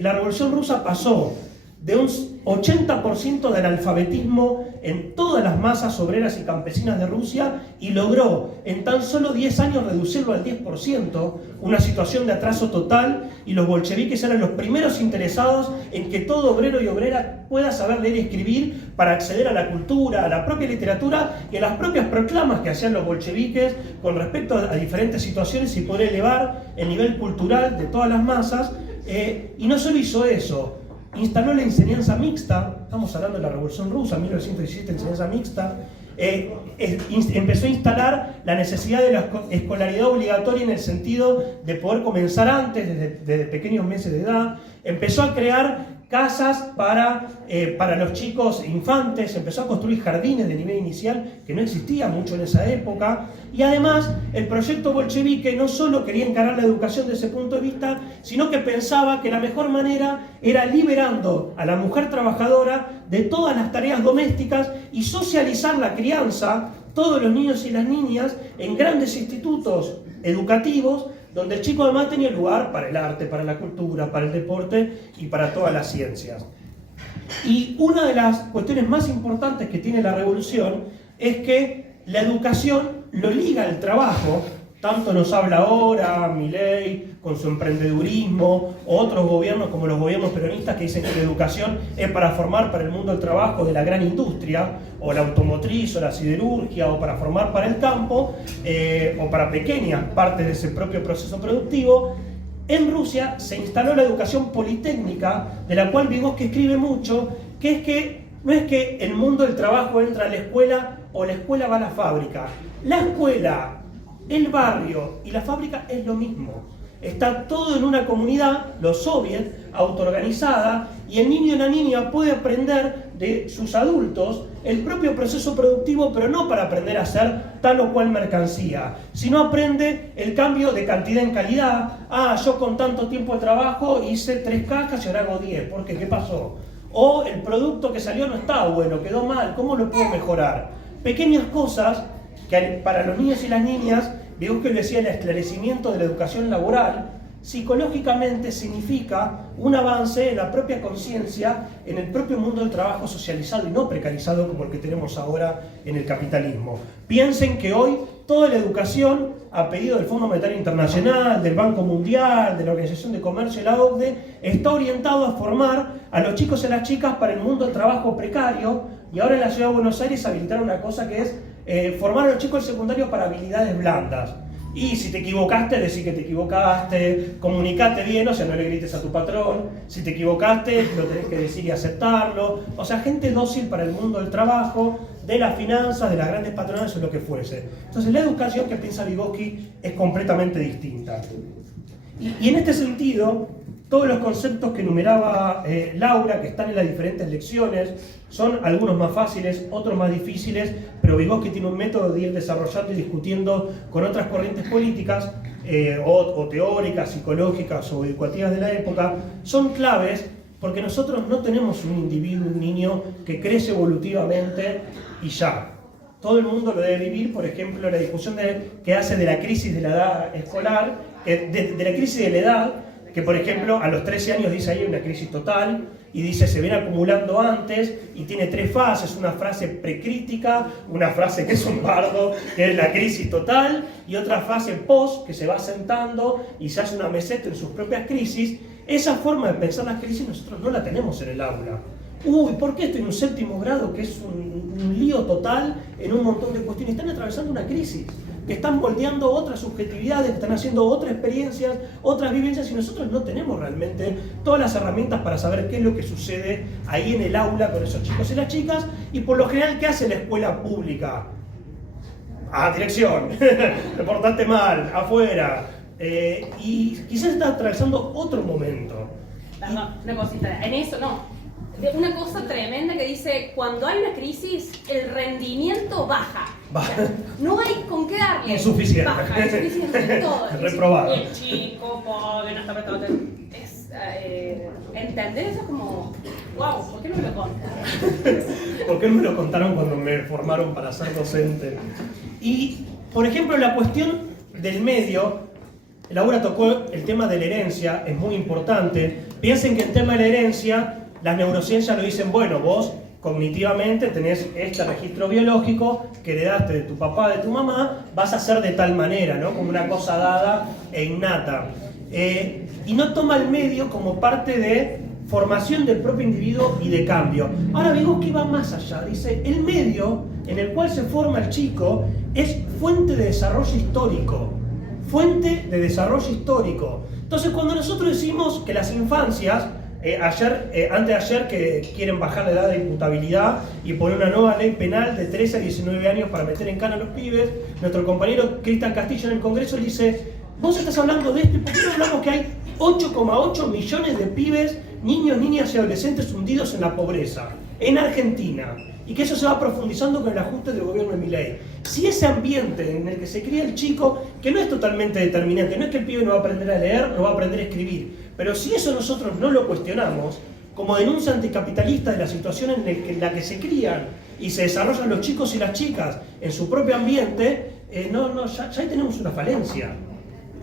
la Revolución Rusa pasó de un 80% de analfabetismo en todas las masas obreras y campesinas de Rusia, y logró en tan solo 10 años reducirlo al 10%, una situación de atraso total, y los bolcheviques eran los primeros interesados en que todo obrero y obrera pueda saber leer y escribir para acceder a la cultura, a la propia literatura y a las propias proclamas que hacían los bolcheviques con respecto a diferentes situaciones, y poder elevar el nivel cultural de todas las masas. Y no solo hizo eso, instaló la enseñanza mixta. Estamos hablando de la Revolución Rusa, 1917, enseñanza mixta. Empezó a instalar la necesidad de la escolaridad obligatoria en el sentido de poder comenzar antes, desde pequeños meses de edad. Empezó a crear casas para los chicos infantes, empezó a construir jardines de nivel inicial que no existía mucho en esa época, y además el proyecto bolchevique no solo quería encarar la educación desde ese punto de vista, sino que pensaba que la mejor manera era liberando a la mujer trabajadora de todas las tareas domésticas y socializar la crianza, todos los niños y las niñas, en grandes institutos educativos, donde el chico además tenía lugar para el arte, para la cultura, para el deporte y para todas las ciencias. Y una de las cuestiones más importantes que tiene la revolución es que la educación lo liga al trabajo. Tanto nos habla ahora Milei con su emprendedurismo, o otros gobiernos como los gobiernos peronistas que dicen que la educación es para formar para el mundo del trabajo de la gran industria, o la automotriz, o la siderurgia, o para formar para el campo, o para pequeñas partes de ese propio proceso productivo. En Rusia se instaló la educación politécnica, de la cual Vygotsky escribe mucho, que es que no es que el mundo del trabajo entra a la escuela o la escuela va a la fábrica. La escuela, el barrio y la fábrica es lo mismo. Está todo en una comunidad, los soviets, autoorganizada, y el niño y la niña puede aprender de sus adultos el propio proceso productivo, pero no para aprender a hacer tal o cual mercancía, sino aprende el cambio de cantidad en calidad. Ah, yo con tanto tiempo de trabajo hice 3 cajas y ahora hago 10. ¿Por qué? ¿Qué pasó? O el producto que salió no está bueno, quedó mal, ¿cómo lo puedo mejorar? Pequeñas cosas que para los niños y las niñas, Vygotsky decía, el esclarecimiento de la educación laboral, psicológicamente significa un avance en la propia conciencia, en el propio mundo del trabajo socializado y no precarizado como el que tenemos ahora en el capitalismo. Piensen que hoy toda la educación, a pedido del Fondo Monetario Internacional, del Banco Mundial, de la Organización de Comercio y la OCDE, está orientado a formar a los chicos y a las chicas para el mundo del trabajo precario, y ahora en la Ciudad de Buenos Aires habilitaron una cosa que es formar a los chicos del secundario para habilidades blandas. Y si te equivocaste, decir que te equivocaste, comunicate bien, o sea, no le grites a tu patrón. Si te equivocaste, lo tenés que decir y aceptarlo. O sea, gente dócil para el mundo del trabajo, de las finanzas, de las grandes patronales o lo que fuese. Entonces, la educación que piensa Vygotsky es completamente distinta. Y en este sentido, todos los conceptos que enumeraba Laura, que están en las diferentes lecciones, son algunos más fáciles, otros más difíciles, pero Vygotsky tiene un método de ir desarrollando y discutiendo con otras corrientes políticas, o teóricas, psicológicas o educativas de la época, son claves porque nosotros no tenemos un individuo, un niño que crece evolutivamente y ya. Todo el mundo lo debe vivir, por ejemplo, la discusión que hace de la crisis de la edad escolar, de la crisis de la edad, que por ejemplo a los 13 años dice ahí una crisis total, y dice se viene acumulando antes, y tiene 3 fases, una fase precrítica, una fase que es un bardo, que es la crisis total, y otra fase post, que se va sentando y se hace una meseta en sus propias crisis. Esa forma de pensar las crisis nosotros no la tenemos en el aula. Uy, ¿por qué estoy en un 7º grado que es un lío total en un montón de cuestiones? Están atravesando una crisis, que están moldeando otras subjetividades, que están haciendo otras experiencias, otras vivencias, y nosotros no tenemos realmente todas las herramientas para saber qué es lo que sucede ahí en el aula con esos chicos y las chicas. Y por lo general, ¿qué hace la escuela pública? Dirección, te portaste mal, afuera. Y quizás está atravesando otro momento. Perdón, una cosita, en eso no. Una cosa tremenda que dice, cuando hay una crisis, el rendimiento baja. O sea, no hay con qué darle. Insuficiente. Baja, insuficiente todo. Reprobado. Y el chico, pobre, no está prestado atención. ¿Entender eso? Como, wow, ¿por qué no me lo contaron? ¿Por qué no me lo contaron cuando me formaron para ser docente? Y, por ejemplo, la cuestión del medio, Laura tocó el tema de la herencia, es muy importante. Piensen que el tema de la herencia, las neurociencias lo dicen, bueno, vos cognitivamente tenés este registro biológico que heredaste de tu papá, de tu mamá, vas a ser de tal manera, ¿no? Como una cosa dada e innata. Y no toma el medio como parte de formación del propio individuo y de cambio. Ahora Vygotsky va más allá, dice, el medio en el cual se forma el chico es fuente de desarrollo histórico. Fuente de desarrollo histórico. Entonces, cuando nosotros decimos que las infancias, antes de ayer, que quieren bajar la edad de imputabilidad y poner una nueva ley penal de 13 a 19 años para meter en cana a los pibes, nuestro compañero Cristian Castillo en el Congreso dice, vos estás hablando de esto, ¿y por qué no hablamos que hay 8,8 millones de pibes niños, niñas y adolescentes hundidos en la pobreza, en Argentina, y que eso se va profundizando con el ajuste del gobierno de Milei. Si ese ambiente en el que se cría el chico, que no es totalmente determinante, no es que el pibe no va a aprender a leer, no va a aprender a escribir, pero si eso nosotros no lo cuestionamos, como denuncia anticapitalista de la situación en la que se crían y se desarrollan los chicos y las chicas en su propio ambiente, ya ahí tenemos una falencia.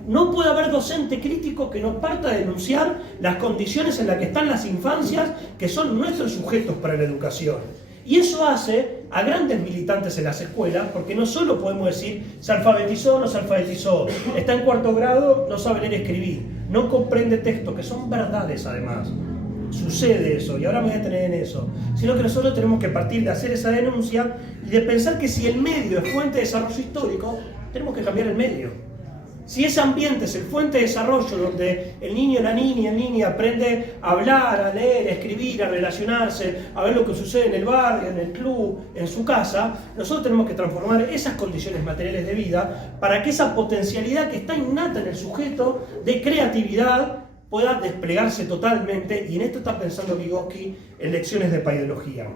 No puede haber docente crítico que no parta de denunciar las condiciones en las que están las infancias, que son nuestros sujetos para la educación. Y eso hace a grandes militantes en las escuelas, porque no solo podemos decir se alfabetizó o no se alfabetizó, está en 4º grado, no sabe leer y escribir, no comprende texto, que son verdades además. Sucede eso, y ahora me voy a detener en eso, sino que nosotros tenemos que partir de hacer esa denuncia y de pensar que si el medio es fuente de desarrollo histórico, tenemos que cambiar el medio. Si ese ambiente es el fuente de desarrollo donde el niño, la niña aprende a hablar, a leer, a escribir, a relacionarse, a ver lo que sucede en el barrio, en el club, en su casa, nosotros tenemos que transformar esas condiciones materiales de vida para que esa potencialidad que está innata en el sujeto de creatividad pueda desplegarse totalmente, y en esto está pensando Vygotsky en lecciones de paideología.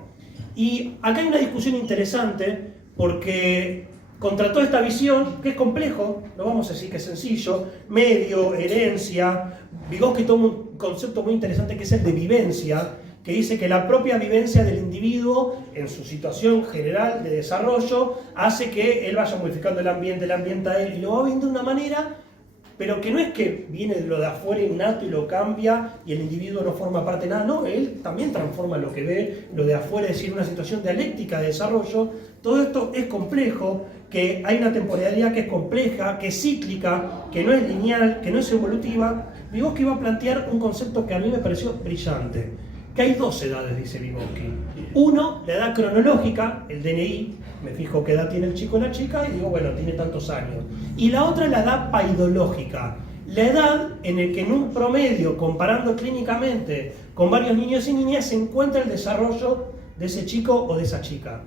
Y acá hay una discusión interesante porque contra toda esta visión, que es complejo, no vamos a decir que es sencillo, medio, herencia, Vygotsky toma un concepto muy interesante que es el de vivencia, que dice que la propia vivencia del individuo en su situación general de desarrollo hace que él vaya modificando el ambiente a él y lo va viendo de una manera, pero que no es que viene de lo de afuera innato y lo cambia y el individuo no forma parte de nada, no, él también transforma lo que ve, lo de afuera, es decir, una situación dialéctica de desarrollo. Todo esto es complejo, que hay una temporalidad que es compleja, que es cíclica, que no es lineal, que no es evolutiva. Vygotsky va a plantear un concepto que a mí me pareció brillante, que hay 2 edades, dice Vygotsky. Uno, la edad cronológica, el DNI, me fijo qué edad tiene el chico o la chica y digo, bueno, tiene tantos años. Y la otra es la edad paidológica, la edad en la que en un promedio, comparando clínicamente con varios niños y niñas, se encuentra el desarrollo de ese chico o de esa chica.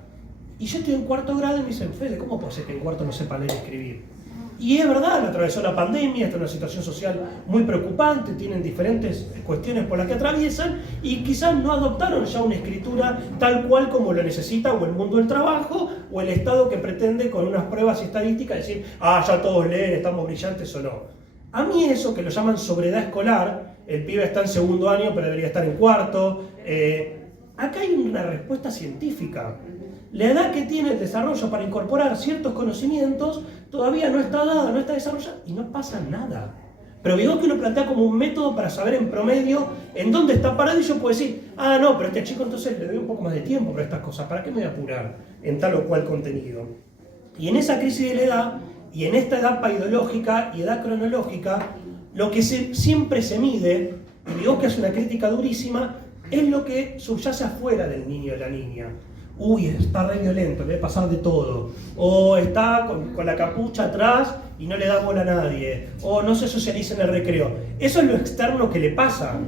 Y yo estoy en 4º grado y me dicen, Fede, ¿cómo puede ser que en 4º no sepa leer y escribir? Y es verdad, lo atravesó la pandemia, está en una situación social muy preocupante, tienen diferentes cuestiones por las que atraviesan y quizás no adoptaron ya una escritura tal cual como lo necesita o el mundo del trabajo o el Estado que pretende con unas pruebas estadísticas decir, ya todos leen, estamos brillantes o no. A mí eso que lo llaman sobredad escolar, el pibe está en 2º año pero debería estar en 4º, acá hay una respuesta científica. La edad que tiene el desarrollo para incorporar ciertos conocimientos todavía no está dada, no está desarrollada y no pasa nada. Pero Vygotsky lo plantea como un método para saber en promedio en dónde está parado y yo puedo decir, no, pero este chico entonces le doy un poco más de tiempo para estas cosas, ¿para qué me voy a apurar en tal o cual contenido? Y en esa crisis de la edad y en esta edad paidológica y edad cronológica, lo que siempre se mide, y Vygotsky hace una crítica durísima, es lo que subyace afuera del niño o de la niña. Uy, está re violento, le debe pasar de todo. O está con la capucha atrás y no le da bola a nadie. O no se socializa en el recreo. Eso es lo externo que le pasa.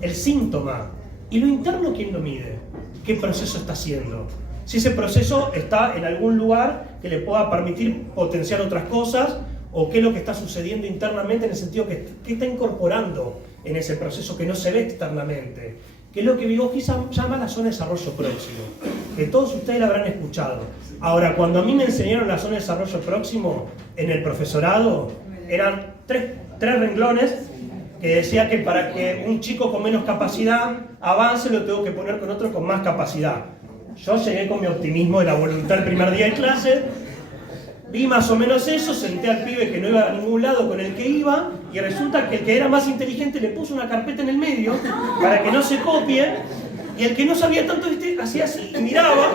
El síntoma. ¿Y lo interno quién lo mide? ¿Qué proceso está haciendo? Si ese proceso está en algún lugar que le pueda permitir potenciar otras cosas, o qué es lo que está sucediendo internamente en el sentido que está incorporando en ese proceso que no se ve externamente. Que es lo que Vygotsky llama la zona de desarrollo próximo, que todos ustedes la habrán escuchado. Ahora, cuando a mí me enseñaron la zona de desarrollo próximo en el profesorado, eran tres renglones que decía que para que un chico con menos capacidad avance lo tengo que poner con otro con más capacidad. Yo llegué con mi optimismo de la voluntad el primer día de clase, vi más o menos eso, senté al pibe que no iba a ningún lado con el que iba y resulta que el que era más inteligente le puso una carpeta en el medio para que no se copie y el que no sabía tanto hacía así y miraba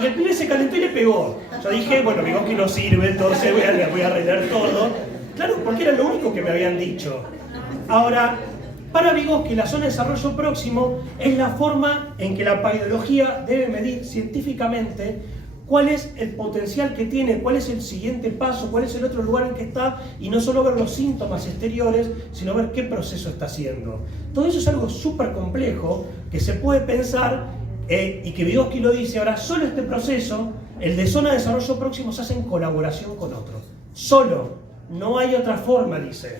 y el pibe se calentó y le pegó. Yo dije, bueno, Vygotsky no sirve, entonces voy a arreglar todo. Claro, porque era lo único que me habían dicho. Ahora, para Vygotsky la zona de desarrollo próximo es la forma en que la paidología debe medir científicamente cuál es el potencial que tiene, cuál es el siguiente paso, cuál es el otro lugar en que está, y no solo ver los síntomas exteriores, sino ver qué proceso está haciendo. Todo eso es algo súper complejo que se puede pensar, y que Vygotsky lo dice, ahora solo este proceso, el de zona de desarrollo próximo, se hace en colaboración con otro. Solo, no hay otra forma, dice.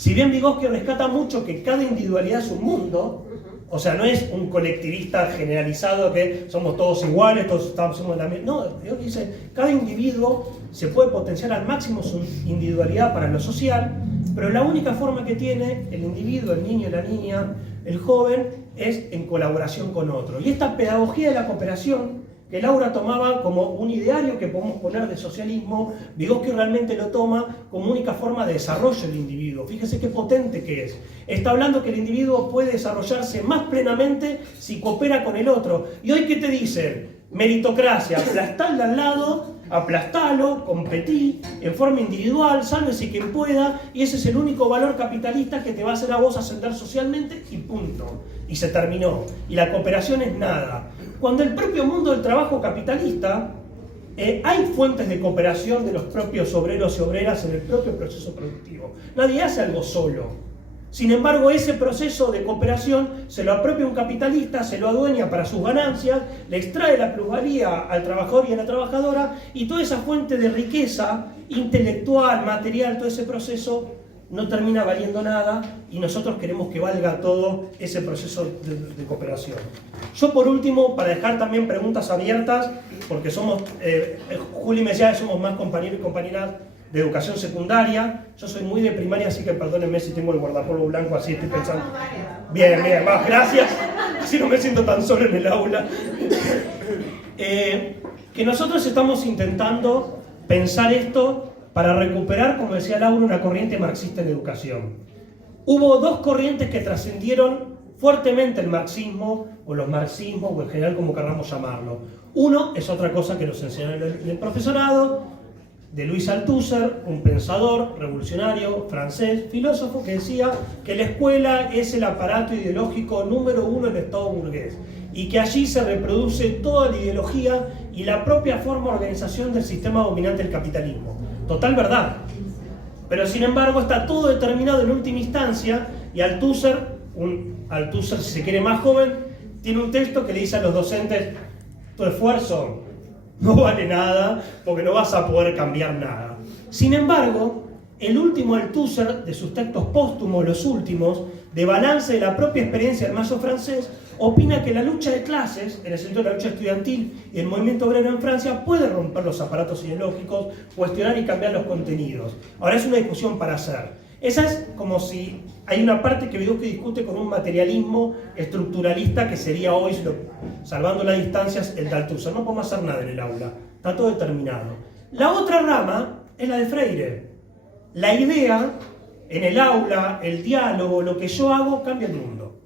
Si bien Vygotsky rescata mucho que cada individualidad es un mundo, o sea, no es un colectivista generalizado que somos todos iguales, todos somos la misma. No, Vygotsky dice, cada individuo se puede potenciar al máximo su individualidad para lo social, pero la única forma que tiene el individuo, el niño, la niña, el joven, es en colaboración con otro. Y esta pedagogía de la cooperación, que Laura tomaba como un ideario que podemos poner de socialismo, Vygotsky realmente lo toma como única forma de desarrollo del individuo. Fíjese qué potente que es. Está hablando que el individuo puede desarrollarse más plenamente si coopera con el otro. ¿Y hoy qué te dicen? Meritocracia, aplastarle al lado, aplastalo, competí en forma individual, sálvese quien pueda, y ese es el único valor capitalista que te va a hacer a vos ascender socialmente y punto. Y se terminó. Y la cooperación es nada. Cuando el propio mundo del trabajo capitalista, hay fuentes de cooperación de los propios obreros y obreras en el propio proceso productivo. Nadie hace algo solo. Sin embargo, ese proceso de cooperación se lo apropia un capitalista, se lo adueña para sus ganancias, le extrae la plusvalía al trabajador y a la trabajadora, y toda esa fuente de riqueza intelectual, material, todo ese proceso no termina valiendo nada, y nosotros queremos que valga todo ese proceso de cooperación. Yo, por último, para dejar también preguntas abiertas, porque somos, Juli me decía que somos más compañeros y compañeras de educación secundaria. Yo soy muy de primaria, así que perdónenme si tengo el guardapolvo blanco, así estoy pensando. Bien, más, gracias. Así no me siento tan solo en el aula. Que nosotros estamos intentando pensar esto para recuperar, como decía Laura, una corriente marxista en educación. Hubo dos corrientes que trascendieron fuertemente el marxismo, o los marxismos, o en general como queramos llamarlo. Uno es otra cosa que nos enseñó en el profesorado, de Louis Althusser, un pensador revolucionario francés, filósofo, que decía que la escuela es el aparato ideológico número uno del Estado burgués, y que allí se reproduce toda la ideología y la propia forma de organización del sistema dominante del capitalismo. Total verdad. Pero sin embargo está todo determinado en última instancia, y Althusser, si se quiere más joven, tiene un texto que le dice a los docentes: tu esfuerzo no vale nada porque no vas a poder cambiar nada. Sin embargo, el último Althusser, de sus textos póstumos, los últimos, de balance de la propia experiencia del mayo francés, opina que la lucha de clases, en el sentido de la lucha estudiantil y el movimiento obrero en Francia, puede romper los aparatos ideológicos, cuestionar y cambiar los contenidos. Ahora es una discusión para hacer. Esa es como si hay una parte que Vygotsky discute con un materialismo estructuralista que sería hoy, salvando las distancias, el de Althusser. No podemos hacer nada en el aula, está todo determinado. La otra rama es la de Freire. La idea, en el aula, el diálogo, lo que yo hago, cambia el mundo.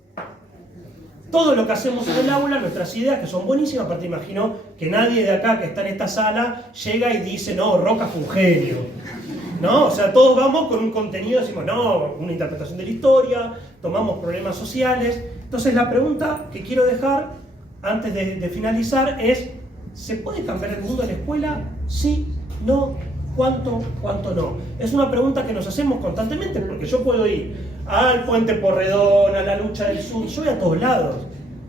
Todo lo que hacemos en el aula, nuestras ideas, que son buenísimas, aparte imagino que nadie de acá que está en esta sala llega y dice, no, Roca fue un genio. ¿No? O sea, todos vamos con un contenido, decimos, no, una interpretación de la historia, tomamos problemas sociales. Entonces la pregunta que quiero dejar antes de finalizar es, ¿se puede cambiar el mundo de la escuela? Sí, no, ¿cuánto no? Es una pregunta que nos hacemos constantemente, porque yo puedo ir al Puente Porredón, a la lucha del sur, yo voy a todos lados,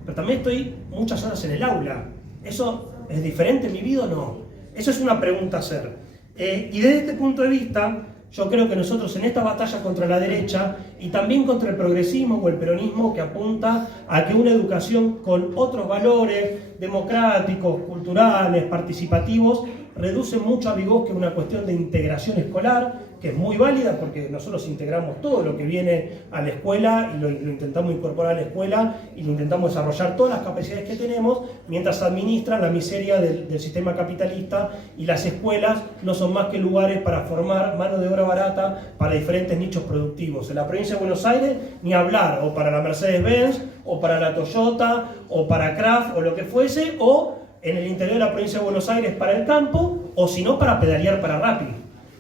pero también estoy muchas horas en el aula. ¿Eso es diferente en mi vida o no? Eso es una pregunta a hacer. Y desde este punto de vista, yo creo que nosotros en esta batalla contra la derecha y también contra el progresismo o el peronismo que apunta a que una educación con otros valores democráticos, culturales, participativos, reduce mucho a Vygotsky una cuestión de integración escolar, que es muy válida porque nosotros integramos todo lo que viene a la escuela y lo intentamos incorporar a la escuela y lo intentamos desarrollar todas las capacidades que tenemos, mientras administran la miseria del sistema capitalista, y las escuelas no son más que lugares para formar mano de obra barata para diferentes nichos productivos. En la provincia de Buenos Aires, ni hablar, o para la Mercedes-Benz, o para la Toyota, o para Kraft, o lo que fuese, o en el interior de la provincia de Buenos Aires para el campo, o si no para pedalear para Rappi.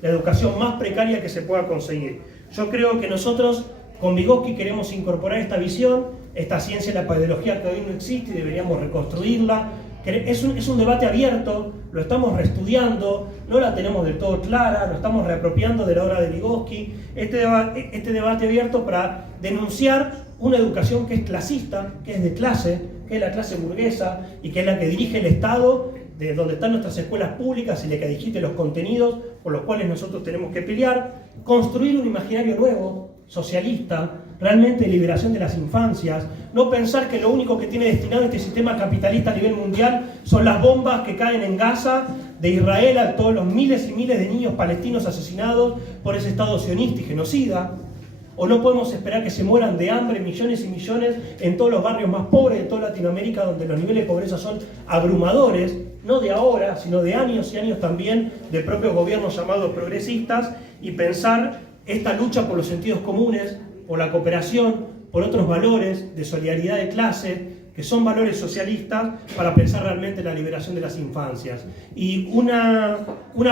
La educación más precaria que se pueda conseguir. Yo creo que nosotros con Vygotsky queremos incorporar esta visión, esta ciencia de la pedagogía que hoy no existe y deberíamos reconstruirla. Es un debate abierto, lo estamos reestudiando, no la tenemos del todo clara, lo estamos reapropiando de la obra de Vygotsky. Este debate abierto para denunciar una educación que es clasista, que es de clase, que es la clase burguesa y que es la que dirige el Estado, de donde están nuestras escuelas públicas y la que digite los contenidos por los cuales nosotros tenemos que pelear, construir un imaginario nuevo, socialista, realmente de liberación de las infancias, no pensar que lo único que tiene destinado este sistema capitalista a nivel mundial son las bombas que caen en Gaza, de Israel, a todos los miles y miles de niños palestinos asesinados por ese Estado sionista y genocida. O no podemos esperar que se mueran de hambre millones y millones en todos los barrios más pobres de toda Latinoamérica, donde los niveles de pobreza son abrumadores, no de ahora, sino de años y años también de propios gobiernos llamados progresistas, y pensar esta lucha por los sentidos comunes, por la cooperación, por otros valores de solidaridad de clase, que son valores socialistas, para pensar realmente en la liberación de las infancias. Y una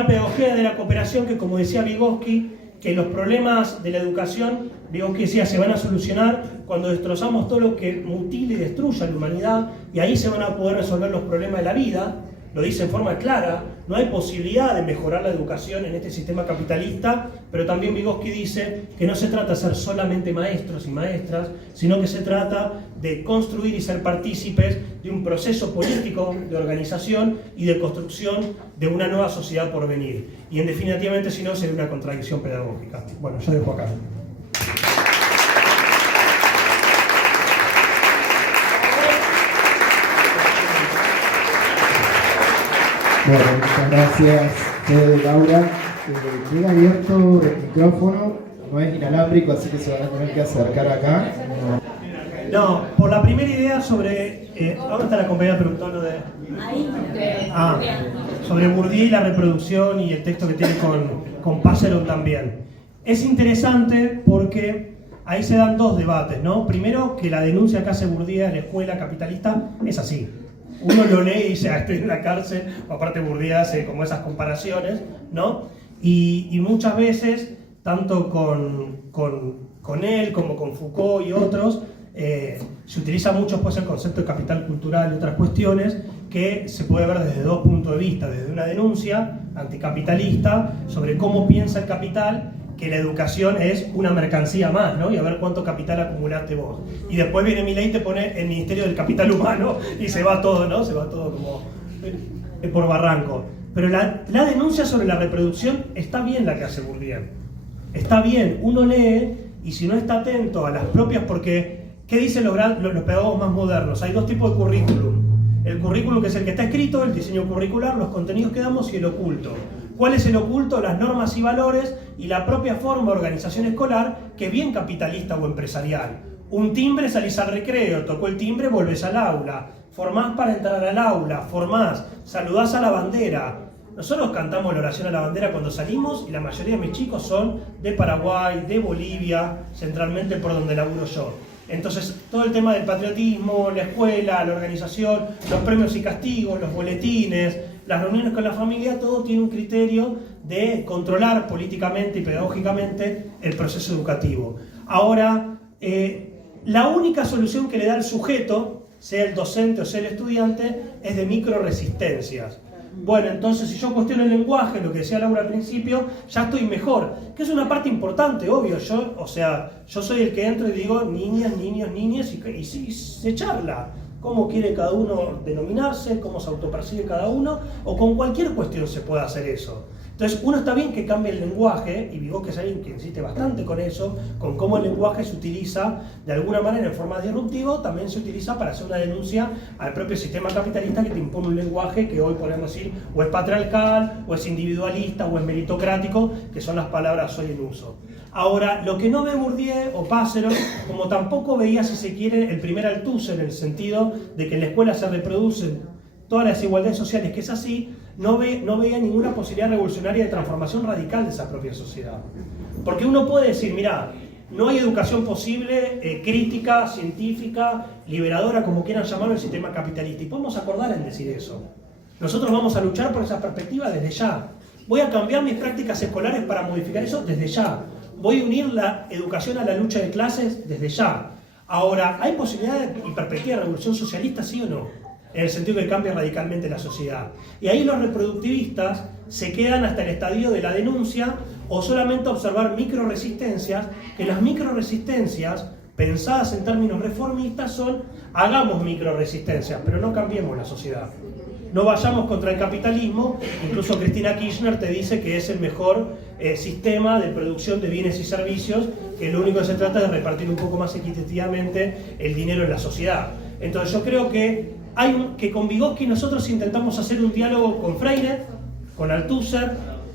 pedagogía de la cooperación que, como decía Vygotsky, que los problemas de la educación, Vygotsky decía, se van a solucionar cuando destrozamos todo lo que mutile y destruya la humanidad, y ahí se van a poder resolver los problemas de la vida. Lo dice en forma clara, no hay posibilidad de mejorar la educación en este sistema capitalista, pero también Vygotsky dice que no se trata de ser solamente maestros y maestras, sino que se trata de construir y ser partícipes de un proceso político de organización y de construcción de una nueva sociedad por venir. Y en definitivamente, si no, sería una contradicción pedagógica. Bueno, yo dejo acá. Bueno, muchas gracias, Fede, Laura. Queda abierto el micrófono, no es inalámbrico, así que se van a tener que acercar acá. No, por la primera idea sobre... ahora está la compañera preguntando de... sobre Bourdieu y la reproducción y el texto que tiene con Passeron también. Es interesante porque ahí se dan dos debates, ¿no? Primero, que la denuncia que hace Bourdieu en la escuela capitalista es así. Uno lo lee y dice, estoy en la cárcel, o aparte Bourdieu hace como esas comparaciones, ¿no? Y muchas veces, tanto con él como con Foucault y otros, se utiliza mucho pues el concepto de capital cultural y otras cuestiones que se puede ver desde dos puntos de vista, desde una denuncia anticapitalista sobre cómo piensa el capital, que la educación es una mercancía más, ¿no? Y a ver cuánto capital acumulaste vos. Y después viene Milei y te pone el Ministerio del Capital Humano y se va todo, ¿no? Se va todo como por barranco. Pero la denuncia sobre la reproducción está bien la que hace Bourdieu. Está bien, uno lee y si no está atento a las propias, porque ¿qué dicen los pedagogos más modernos? Hay dos tipos de currículum. El currículum que es el que está escrito, el diseño curricular, los contenidos que damos, y el oculto. ¿Cuál es el oculto? Las normas y valores y la propia forma de organización escolar, que es bien capitalista o empresarial. Un timbre, salís al recreo, tocó el timbre, volvés al aula. Formás para entrar al aula, formás, saludás a la bandera. Nosotros cantamos la oración a la bandera cuando salimos y la mayoría de mis chicos son de Paraguay, de Bolivia, centralmente por donde laburo yo. Entonces, todo el tema del patriotismo, la escuela, la organización, los premios y castigos, los boletines, las reuniones con la familia, todo tiene un criterio de controlar políticamente y pedagógicamente el proceso educativo. Ahora, la única solución que le da el sujeto, sea el docente o sea el estudiante, es de microresistencias. Bueno, entonces si yo cuestiono el lenguaje, lo que decía Laura al principio, ya estoy mejor, que es una parte importante, obvio. Yo soy el que entro y digo niñas, niños, niñas, y se charla. Cómo quiere cada uno denominarse, cómo se autopercibe cada uno, o con cualquier cuestión se puede hacer eso. Entonces, uno está bien que cambie el lenguaje, y Vygotsky es alguien que insiste bastante con eso, con cómo el lenguaje se utiliza de alguna manera en forma disruptiva, también se utiliza para hacer una denuncia al propio sistema capitalista que te impone un lenguaje que hoy podemos decir o es patriarcal, o es individualista, o es meritocrático, que son las palabras hoy en uso. Ahora, lo que no ve Bourdieu o Passeron, como tampoco veía, si se quiere, el primer Althusser, en el sentido de que en la escuela se reproducen todas las desigualdades sociales, que es así, no veía ninguna posibilidad revolucionaria de transformación radical de esa propia sociedad. Porque uno puede decir, mirá, no hay educación posible, crítica, científica, liberadora, como quieran llamarlo, el sistema capitalista. Y podemos acordar en decir eso. Nosotros vamos a luchar por esa perspectiva desde ya. Voy a cambiar mis prácticas escolares para modificar eso desde ya. Voy a unir la educación a la lucha de clases desde ya. Ahora, ¿hay posibilidad y perspectiva de revolución socialista, sí o no? En el sentido que cambia radicalmente la sociedad. Y ahí los reproductivistas se quedan hasta el estadio de la denuncia o solamente observar microresistencias, que las microresistencias pensadas en términos reformistas son: hagamos microresistencias, pero no cambiemos la sociedad. No vayamos contra el capitalismo. Incluso Cristina Kirchner te dice que es el mejor sistema de producción de bienes y servicios, que lo único que se trata es de repartir un poco más equitativamente el dinero en la sociedad. Entonces yo creo que con Vygotsky nosotros intentamos hacer un diálogo con Freire, con Althusser,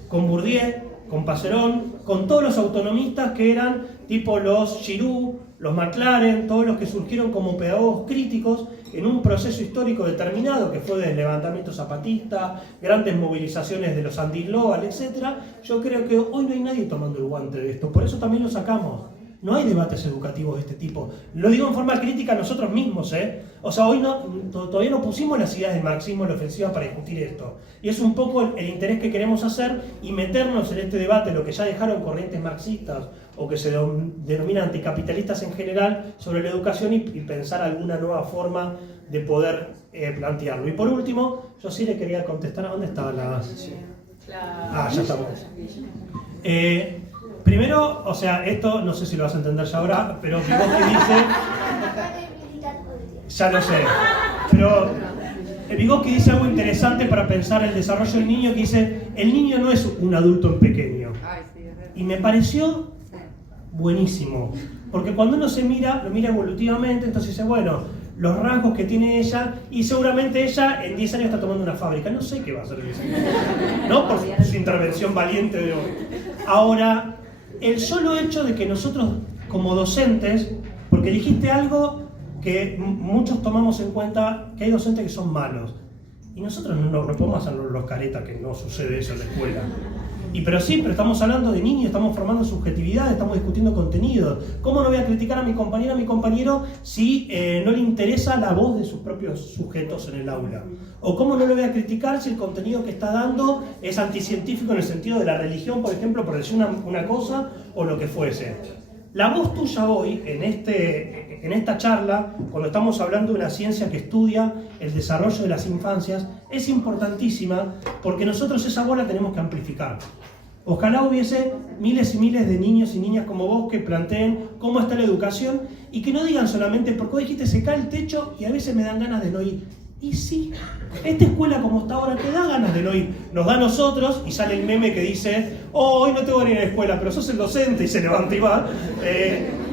con Bourdieu, con Passerón, con todos los autonomistas que eran tipo los Giroud, los McLaren, todos los que surgieron como pedagogos críticos en un proceso histórico determinado que fue del levantamiento zapatista, grandes movilizaciones de los anti-global, etc. Yo creo que hoy no hay nadie tomando el guante de esto, por eso también lo sacamos. No hay debates educativos de este tipo. Lo digo en forma crítica a nosotros mismos, O sea, hoy todavía no pusimos las ideas del marxismo en la ofensiva para discutir esto. Y es un poco el interés que queremos hacer y meternos en este debate, lo que ya dejaron corrientes marxistas o que se denominan anticapitalistas en general, sobre la educación y pensar alguna nueva forma de poder plantearlo. Y por último, yo sí le quería contestar. ¿A dónde estaba la...? Ya estamos. Primero, o sea, esto no sé si lo vas a entender ya ahora, pero Vygotsky dice... Ya lo sé. Pero Vygotsky dice algo interesante para pensar el desarrollo del niño, que dice: el niño no es un adulto en pequeño. Y me pareció buenísimo, porque cuando uno lo mira evolutivamente, entonces dice, bueno, los rasgos que tiene ella, y seguramente ella en 10 años está tomando una fábrica, no sé qué va a hacer en 10 años, ¿no? Por su intervención valiente de hoy. Ahora, el solo hecho de que nosotros como docentes, porque dijiste algo que muchos tomamos en cuenta, que hay docentes que son malos, y nosotros no podemos hacer los caretas, que no sucede eso en la escuela. Pero estamos hablando de niños, estamos formando subjetividad, estamos discutiendo contenidos. ¿Cómo no voy a criticar a mi compañera, a mi compañero, si no le interesa la voz de sus propios sujetos en el aula? ¿O cómo no lo voy a criticar si el contenido que está dando es anticientífico en el sentido de la religión, por ejemplo, por decir una cosa, o lo que fuese? La voz tuya hoy, en esta charla, cuando estamos hablando de una ciencia que estudia el desarrollo de las infancias, es importantísima, porque nosotros esa voz la tenemos que amplificar. Ojalá hubiese miles y miles de niños y niñas como vos que planteen cómo está la educación y que no digan solamente, porque vos dijiste se cae el techo y a veces me dan ganas de no ir. Y sí, esta escuela como está ahora te da ganas de no ir. Nos da a nosotros y sale el meme que dice: oh, hoy no te voy a ir a la escuela, pero sos el docente, y se levanta y va.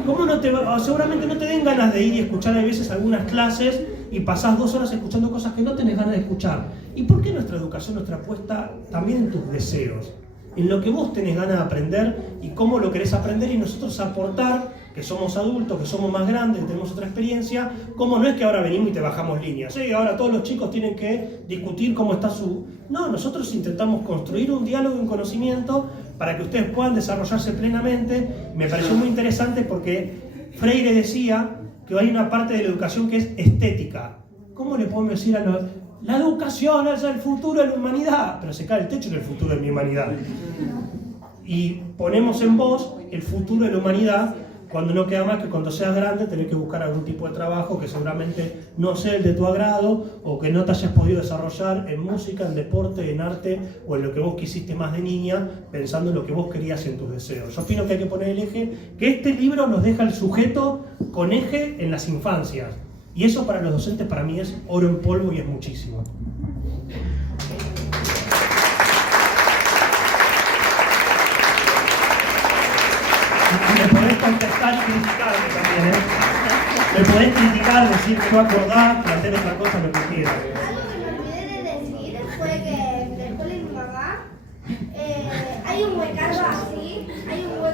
¿Cómo no te va? Seguramente no te den ganas de ir y escuchar a veces algunas clases y pasás 2 horas escuchando cosas que no tenés ganas de escuchar. ¿Y por qué nuestra educación, nuestra apuesta también en tus deseos? En lo que vos tenés ganas de aprender y cómo lo querés aprender, y nosotros aportar, que somos adultos, que somos más grandes, que tenemos otra experiencia, cómo no es que ahora venimos y te bajamos líneas, ahora todos los chicos tienen que discutir cómo está su... No, nosotros intentamos construir un diálogo y un conocimiento para que ustedes puedan desarrollarse plenamente. Me pareció muy interesante porque Freire decía que hay una parte de la educación que es estética. ¿Cómo le podemos decir a los... La educación es el futuro de la humanidad, pero se cae el techo del futuro de mi humanidad? Y ponemos en vos el futuro de la humanidad, cuando no queda más que cuando seas grande tener que buscar algún tipo de trabajo que seguramente no sea el de tu agrado, o que no te hayas podido desarrollar en música, en deporte, en arte, o en lo que vos quisiste más de niña, pensando en lo que vos querías en tus deseos. Yo opino que hay que poner el eje, que este libro nos deja el sujeto con eje en las infancias. Y eso para los docentes, para mí, es oro en polvo y es muchísimo. Me podés contestar y criticarme también, Me podés criticar, decir que no acordás, plantear otra cosa, lo que quieras. Algo que me olvidé de decir fue que en la escuela de mi mamá hay un hueco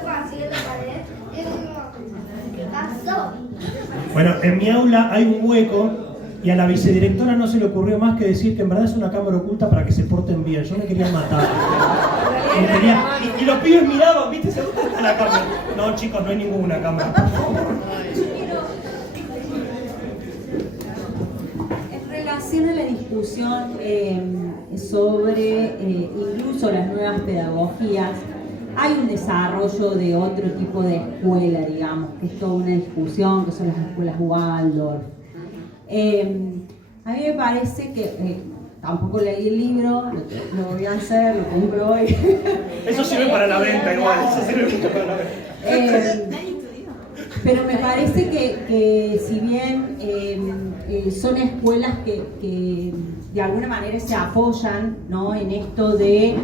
así en la pared. Y es como, ¿qué pasó? Bueno, en mi aula hay un hueco y a la vicedirectora no se le ocurrió más que decir que en verdad es una cámara oculta para que se porten bien. Yo me quería matar. Y los pibes miraban, ¿viste? Se gusta la cámara. No, chicos, no hay ninguna cámara. En relación a la discusión sobre incluso las nuevas pedagogías, hay un desarrollo de otro tipo de escuela, digamos, que es toda una discusión, que son las escuelas Waldorf. A mí me parece que, tampoco leí el libro, lo voy a hacer, lo compro hoy. Eso sirve para la venta igual, eso sirve mucho para la venta. Pero me parece que si bien son escuelas que de alguna manera se apoyan, ¿no?, en esto de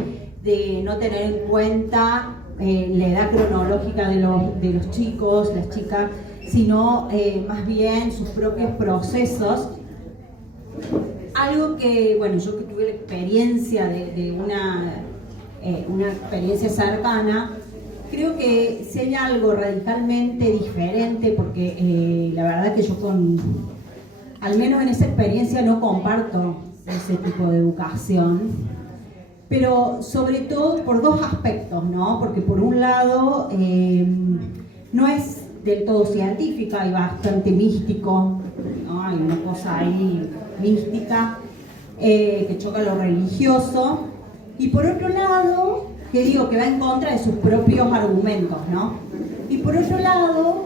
no tener en cuenta la edad cronológica de los chicos, las chicas, sino más bien sus propios procesos. Algo que, bueno, yo que tuve la experiencia de una experiencia cercana, creo que si hay algo radicalmente diferente, porque la verdad que yo al menos en esa experiencia no comparto ese tipo de educación, pero sobre todo por dos aspectos, ¿no? Porque por un lado no es del todo científica, hay bastante místico, ¿no? Hay una cosa ahí mística que choca lo religioso, y por otro lado, que digo que va en contra de sus propios argumentos, ¿no? Y por otro lado,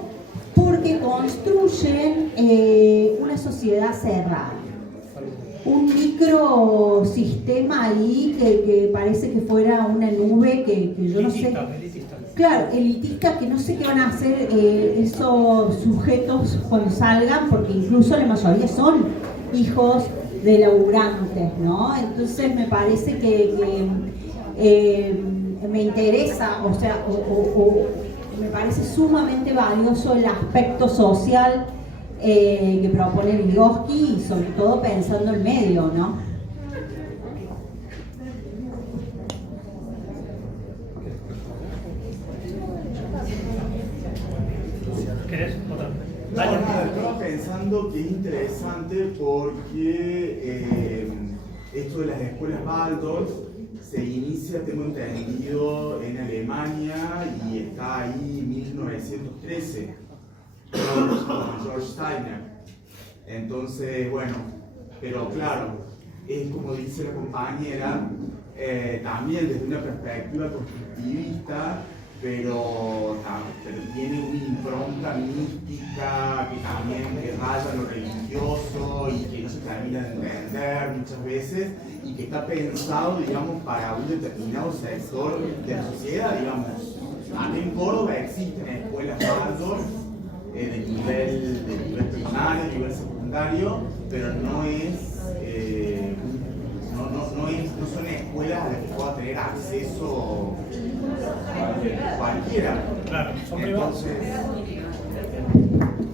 porque construyen una sociedad cerrada, un microsistema ahí que parece que fuera una nube que yo no sé. Elitista. Claro, elitista, que no sé qué van a hacer esos sujetos cuando salgan, porque incluso la mayoría son hijos de laburantes, ¿no? Entonces me parece que me interesa, o sea, me parece sumamente valioso el aspecto social que propone Vygotsky, y sobre todo pensando en medio, ¿no? ¿Querés? Otra. Estaba pensando que es interesante porque esto de las escuelas Waldorf se inicia, tengo entendido, en Alemania y está ahí en 1913 con George Steiner. Entonces, bueno, pero claro, es como dice la compañera, también desde una perspectiva constructivista, pero tiene una impronta mística que también raya lo religioso y que no se termina de entender muchas veces, y que está pensado, digamos, para un determinado sector de la sociedad, digamos. Aquí en Córdoba existen escuelas Waldorf de nivel primario, de nivel secundario, pero no son escuelas a las que pueda tener acceso cualquiera. Claro, son privadas. Entonces,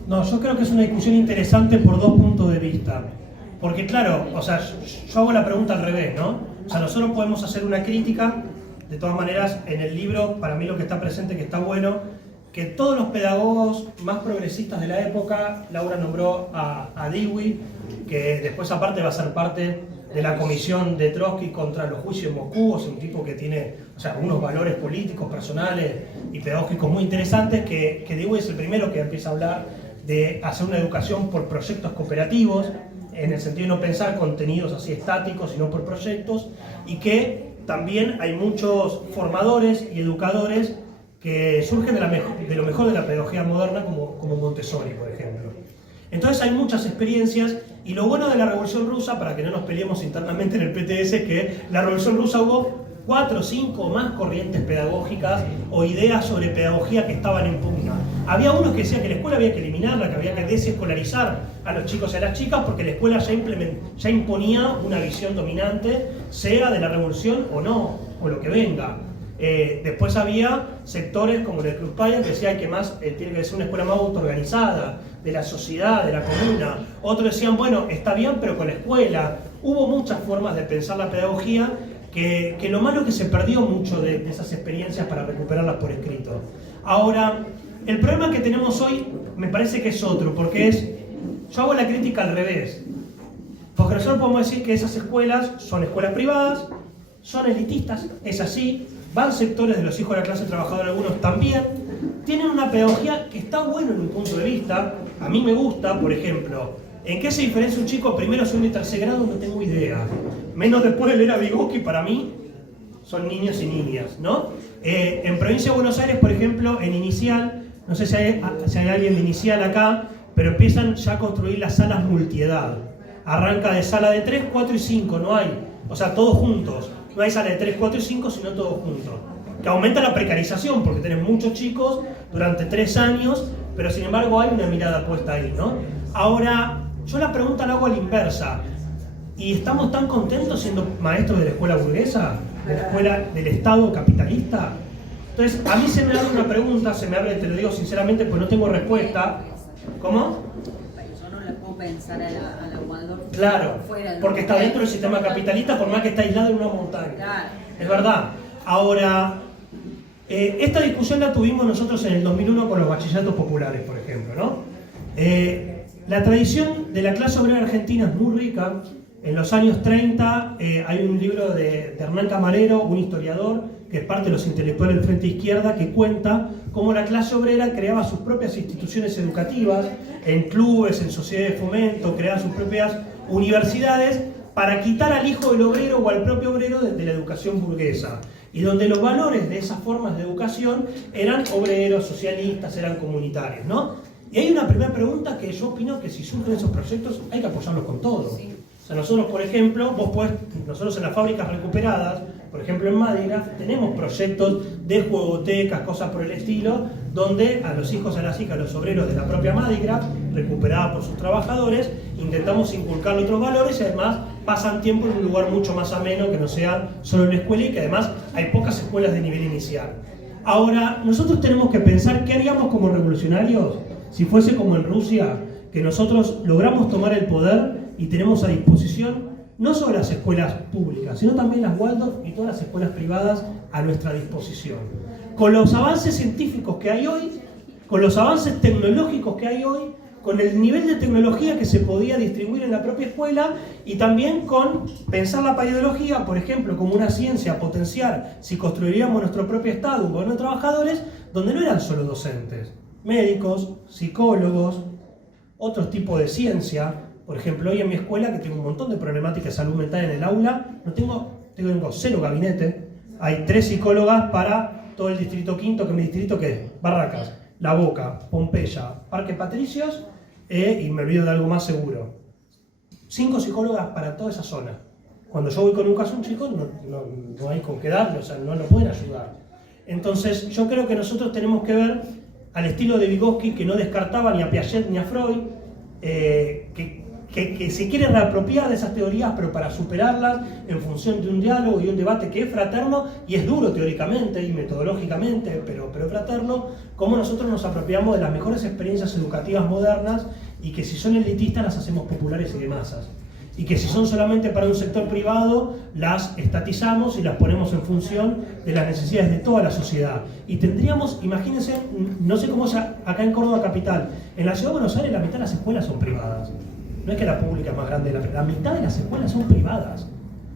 No, yo creo que es una discusión interesante por dos puntos de vista. Porque claro, o sea, yo hago la pregunta al revés, ¿no? O sea, nosotros podemos hacer una crítica, de todas maneras, en el libro, para mí lo que está presente, que está bueno, que todos los pedagogos más progresistas de la época, Laura nombró a Dewey, que después aparte va a ser parte de la comisión de Trotsky contra los juicios en Moscú, es un tipo que tiene, o sea, unos valores políticos, personales y pedagógicos muy interesantes, que Dewey es el primero que empieza a hablar de hacer una educación por proyectos cooperativos, en el sentido de no pensar contenidos así estáticos, sino por proyectos, y que también hay muchos formadores y educadores que surgen de lo mejor de la pedagogía moderna, como Montessori, por ejemplo. Entonces hay muchas experiencias, y lo bueno de la Revolución Rusa, para que no nos peleemos internamente en el PTS, es que la Revolución Rusa hubo 4 o 5 o más corrientes pedagógicas o ideas sobre pedagogía que estaban en pugna. Había unos que decían que la escuela había que eliminarla, que había que desescolarizar a los chicos y a las chicas, porque la escuela ya imponía una visión dominante, sea de la revolución o no, o lo que venga. Después había sectores como el Club Paya que decían que más tiene que ser una escuela más autoorganizada, de la sociedad, de la comuna. Otros decían, bueno, está bien, pero con la escuela. Hubo muchas formas de pensar la pedagogía, que lo malo es que se perdió mucho de esas experiencias para recuperarlas por escrito. Ahora, el problema que tenemos hoy me parece que es otro, porque yo hago la crítica al revés. Porque nosotros podemos decir que esas escuelas son escuelas privadas, son elitistas, es así, van sectores de los hijos de la clase trabajadora, algunos también, tienen una pedagogía que está buena en un punto de vista, a mí me gusta, por ejemplo, ¿en qué se diferencia un chico primero, segundo y tercer grado? No tengo idea. Menos después de leer a Vygotsky, para mí, son niños y niñas, ¿no? En Provincia de Buenos Aires, por ejemplo, en inicial, no sé si hay alguien de inicial acá, pero empiezan ya a construir las salas multiedad. Arranca de sala de 3, 4 y 5, no hay, o sea, todos juntos. No hay sala de 3, 4 y 5, sino todos juntos. Que aumenta la precarización, porque tenés muchos chicos durante 3 años pero sin embargo hay una mirada puesta ahí, ¿no? Ahora, yo la pregunta la hago a la inversa. ¿Y estamos tan contentos siendo maestros de la escuela burguesa? ¿De la escuela del Estado capitalista? Entonces, a mí se me abre una pregunta, se me abre, te lo digo sinceramente, pues no tengo respuesta. ¿Cómo? Yo no la puedo pensar a la Waldorf. Claro, fuera de porque está dentro del sistema capitalista, por más que está aislado en una montaña. Claro. Es verdad. Ahora, esta discusión la tuvimos nosotros en el 2001 con los bachilleratos populares, por ejemplo, ¿no? La tradición de la clase obrera argentina es muy rica. En los años 30 hay un libro de Hernán Camarero, un historiador, que es parte de los intelectuales del Frente Izquierda, que cuenta cómo la clase obrera creaba sus propias instituciones educativas, en clubes, en sociedades de fomento, creaba sus propias universidades para quitar al hijo del obrero o al propio obrero de la educación burguesa. Y donde los valores de esas formas de educación eran obreros, socialistas, eran comunitarios, ¿no? Y hay una primera pregunta que yo opino que si surgen esos proyectos hay que apoyarlos con todo. Sí. O sea, nosotros, por ejemplo, nosotros en las fábricas recuperadas, por ejemplo en Madigraf, tenemos proyectos de juegotecas, cosas por el estilo, donde a los hijos, a las hijas, a los obreros de la propia Madigraf, recuperada por sus trabajadores, intentamos inculcarle otros valores y además pasan tiempo en un lugar mucho más ameno que no sea solo una escuela y que además hay pocas escuelas de nivel inicial. Ahora, nosotros tenemos que pensar qué haríamos como revolucionarios si fuese como en Rusia, que nosotros logramos tomar el poder y tenemos a disposición no solo las escuelas públicas, sino también las Waldorf y todas las escuelas privadas a nuestra disposición. Con los avances científicos que hay hoy, con los avances tecnológicos que hay hoy, con el nivel de tecnología que se podía distribuir en la propia escuela y también con pensar la paideología, por ejemplo, como una ciencia a potenciar si construiríamos nuestro propio Estado, un gobierno de trabajadores, donde no eran solo docentes, médicos, psicólogos, otros tipos de ciencia. Por ejemplo, hoy en mi escuela, que tengo un montón de problemáticas de salud mental en el aula, tengo 0 gabinete, hay 3 psicólogas para todo el distrito quinto, que mi distrito que es Barracas, La Boca, Pompeya, Parque Patricios, y me olvido de algo más seguro. 5 psicólogas para toda esa zona. Cuando yo voy con un caso a un chico, no hay con qué darle, o sea, no lo pueden ayudar. Entonces, yo creo que nosotros tenemos que ver, al estilo de Vygotsky, que no descartaba ni a Piaget ni a Freud, que se quiere reapropiar de esas teorías, pero para superarlas en función de un diálogo y un debate que es fraterno y es duro teóricamente y metodológicamente, pero fraterno, cómo nosotros nos apropiamos de las mejores experiencias educativas modernas y que si son elitistas las hacemos populares y de masas. Y que si son solamente para un sector privado, las estatizamos y las ponemos en función de las necesidades de toda la sociedad. Y tendríamos, imagínense, no sé cómo es acá en Córdoba capital, en la ciudad de Buenos Aires la mitad de las escuelas son privadas. No es que la pública es más grande, la mitad de las escuelas son privadas.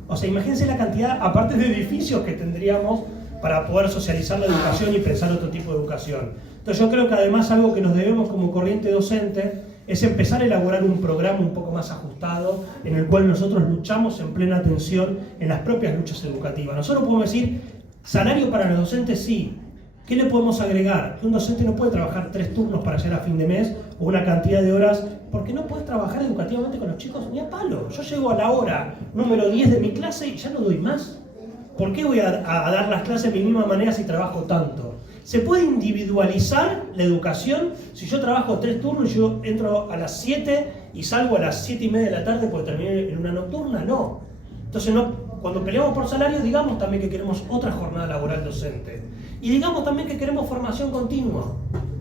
O sea, imagínense la cantidad, aparte de edificios que tendríamos para poder socializar la educación y pensar otro tipo de educación. Entonces yo creo que además algo que nos debemos como corriente docente es empezar a elaborar un programa un poco más ajustado en el cual nosotros luchamos en plena atención en las propias luchas educativas. Nosotros podemos decir, salario para los docentes sí. ¿Qué le podemos agregar? Que un docente no puede trabajar 3 turnos para llegar a fin de mes o una cantidad de horas, porque no puedes trabajar educativamente con los chicos ni a palo. Yo llego a la hora número 10 de mi clase y ya no doy más. ¿Por qué voy a dar las clases de mi misma manera si trabajo tanto? ¿Se puede individualizar la educación si yo trabajo 3 turnos y yo entro a las 7 y salgo a las 7:30 de la tarde porque terminé en una nocturna? No. Entonces, cuando peleamos por salario, digamos también que queremos otra jornada laboral docente. Y digamos también que queremos formación continua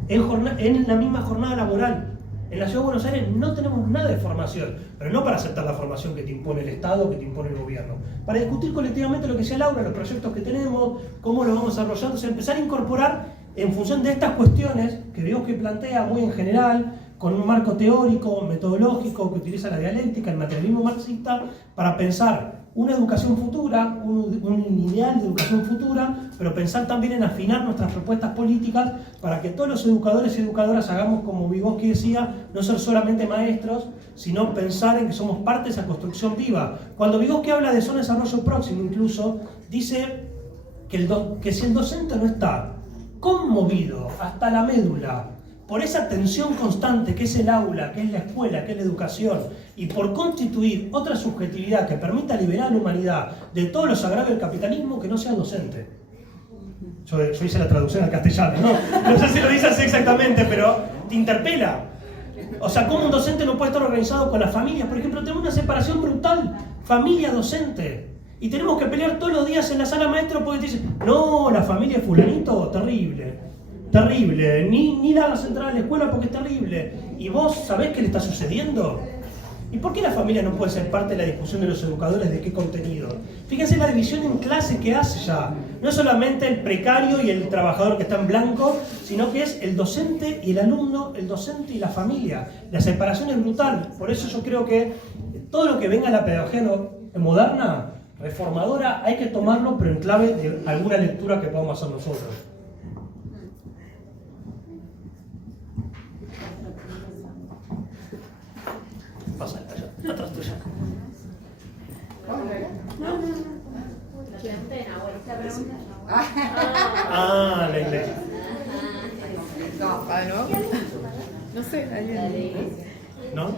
en la misma jornada laboral. En la Ciudad de Buenos Aires no tenemos nada de formación, pero no para aceptar la formación que te impone el Estado, que te impone el gobierno. Para discutir colectivamente lo que decía Laura, los proyectos que tenemos, cómo los vamos desarrollando, o sea, empezar a incorporar en función de estas cuestiones que Vygotsky plantea muy en general, con un marco teórico, metodológico, que utiliza la dialéctica, el materialismo marxista, para pensar una educación futura, un ideal de educación futura, pero pensar también en afinar nuestras propuestas políticas para que todos los educadores y educadoras hagamos, como Vygotsky decía, no ser solamente maestros, sino pensar en que somos parte de esa construcción viva. Cuando Vygotsky habla de zona de desarrollo próximo, incluso, dice que si el docente no está conmovido hasta la médula por esa tensión constante que es el aula, que es la escuela, que es la educación, y por constituir otra subjetividad que permita liberar a la humanidad de todos los agravios del capitalismo, que no sea docente. Yo hice la traducción al castellano, no sé si lo dice así exactamente, pero te interpela. O sea, ¿cómo un docente no puede estar organizado con las familias? Por ejemplo, tenemos una separación brutal, familia-docente. Y tenemos que pelear todos los días en la sala maestra porque te dicen, no, la familia de fulanito, terrible, terrible, ni la hagas entrar a la escuela porque es terrible. ¿Y vos sabés qué le está sucediendo? ¿Y por qué la familia no puede ser parte de la discusión de los educadores de qué contenido? Fíjense la división en clase que hace ya. No es solamente el precario y el trabajador que está en blanco, sino que es el docente y el alumno, el docente y la familia. La separación es brutal. Por eso yo creo que todo lo que venga a la pedagogía moderna, reformadora, hay que tomarlo, pero en clave de alguna lectura que podamos hacer nosotros. Pasa allá, atrás tuya. Ah, la iglesia. No sé, ahí. ¿No?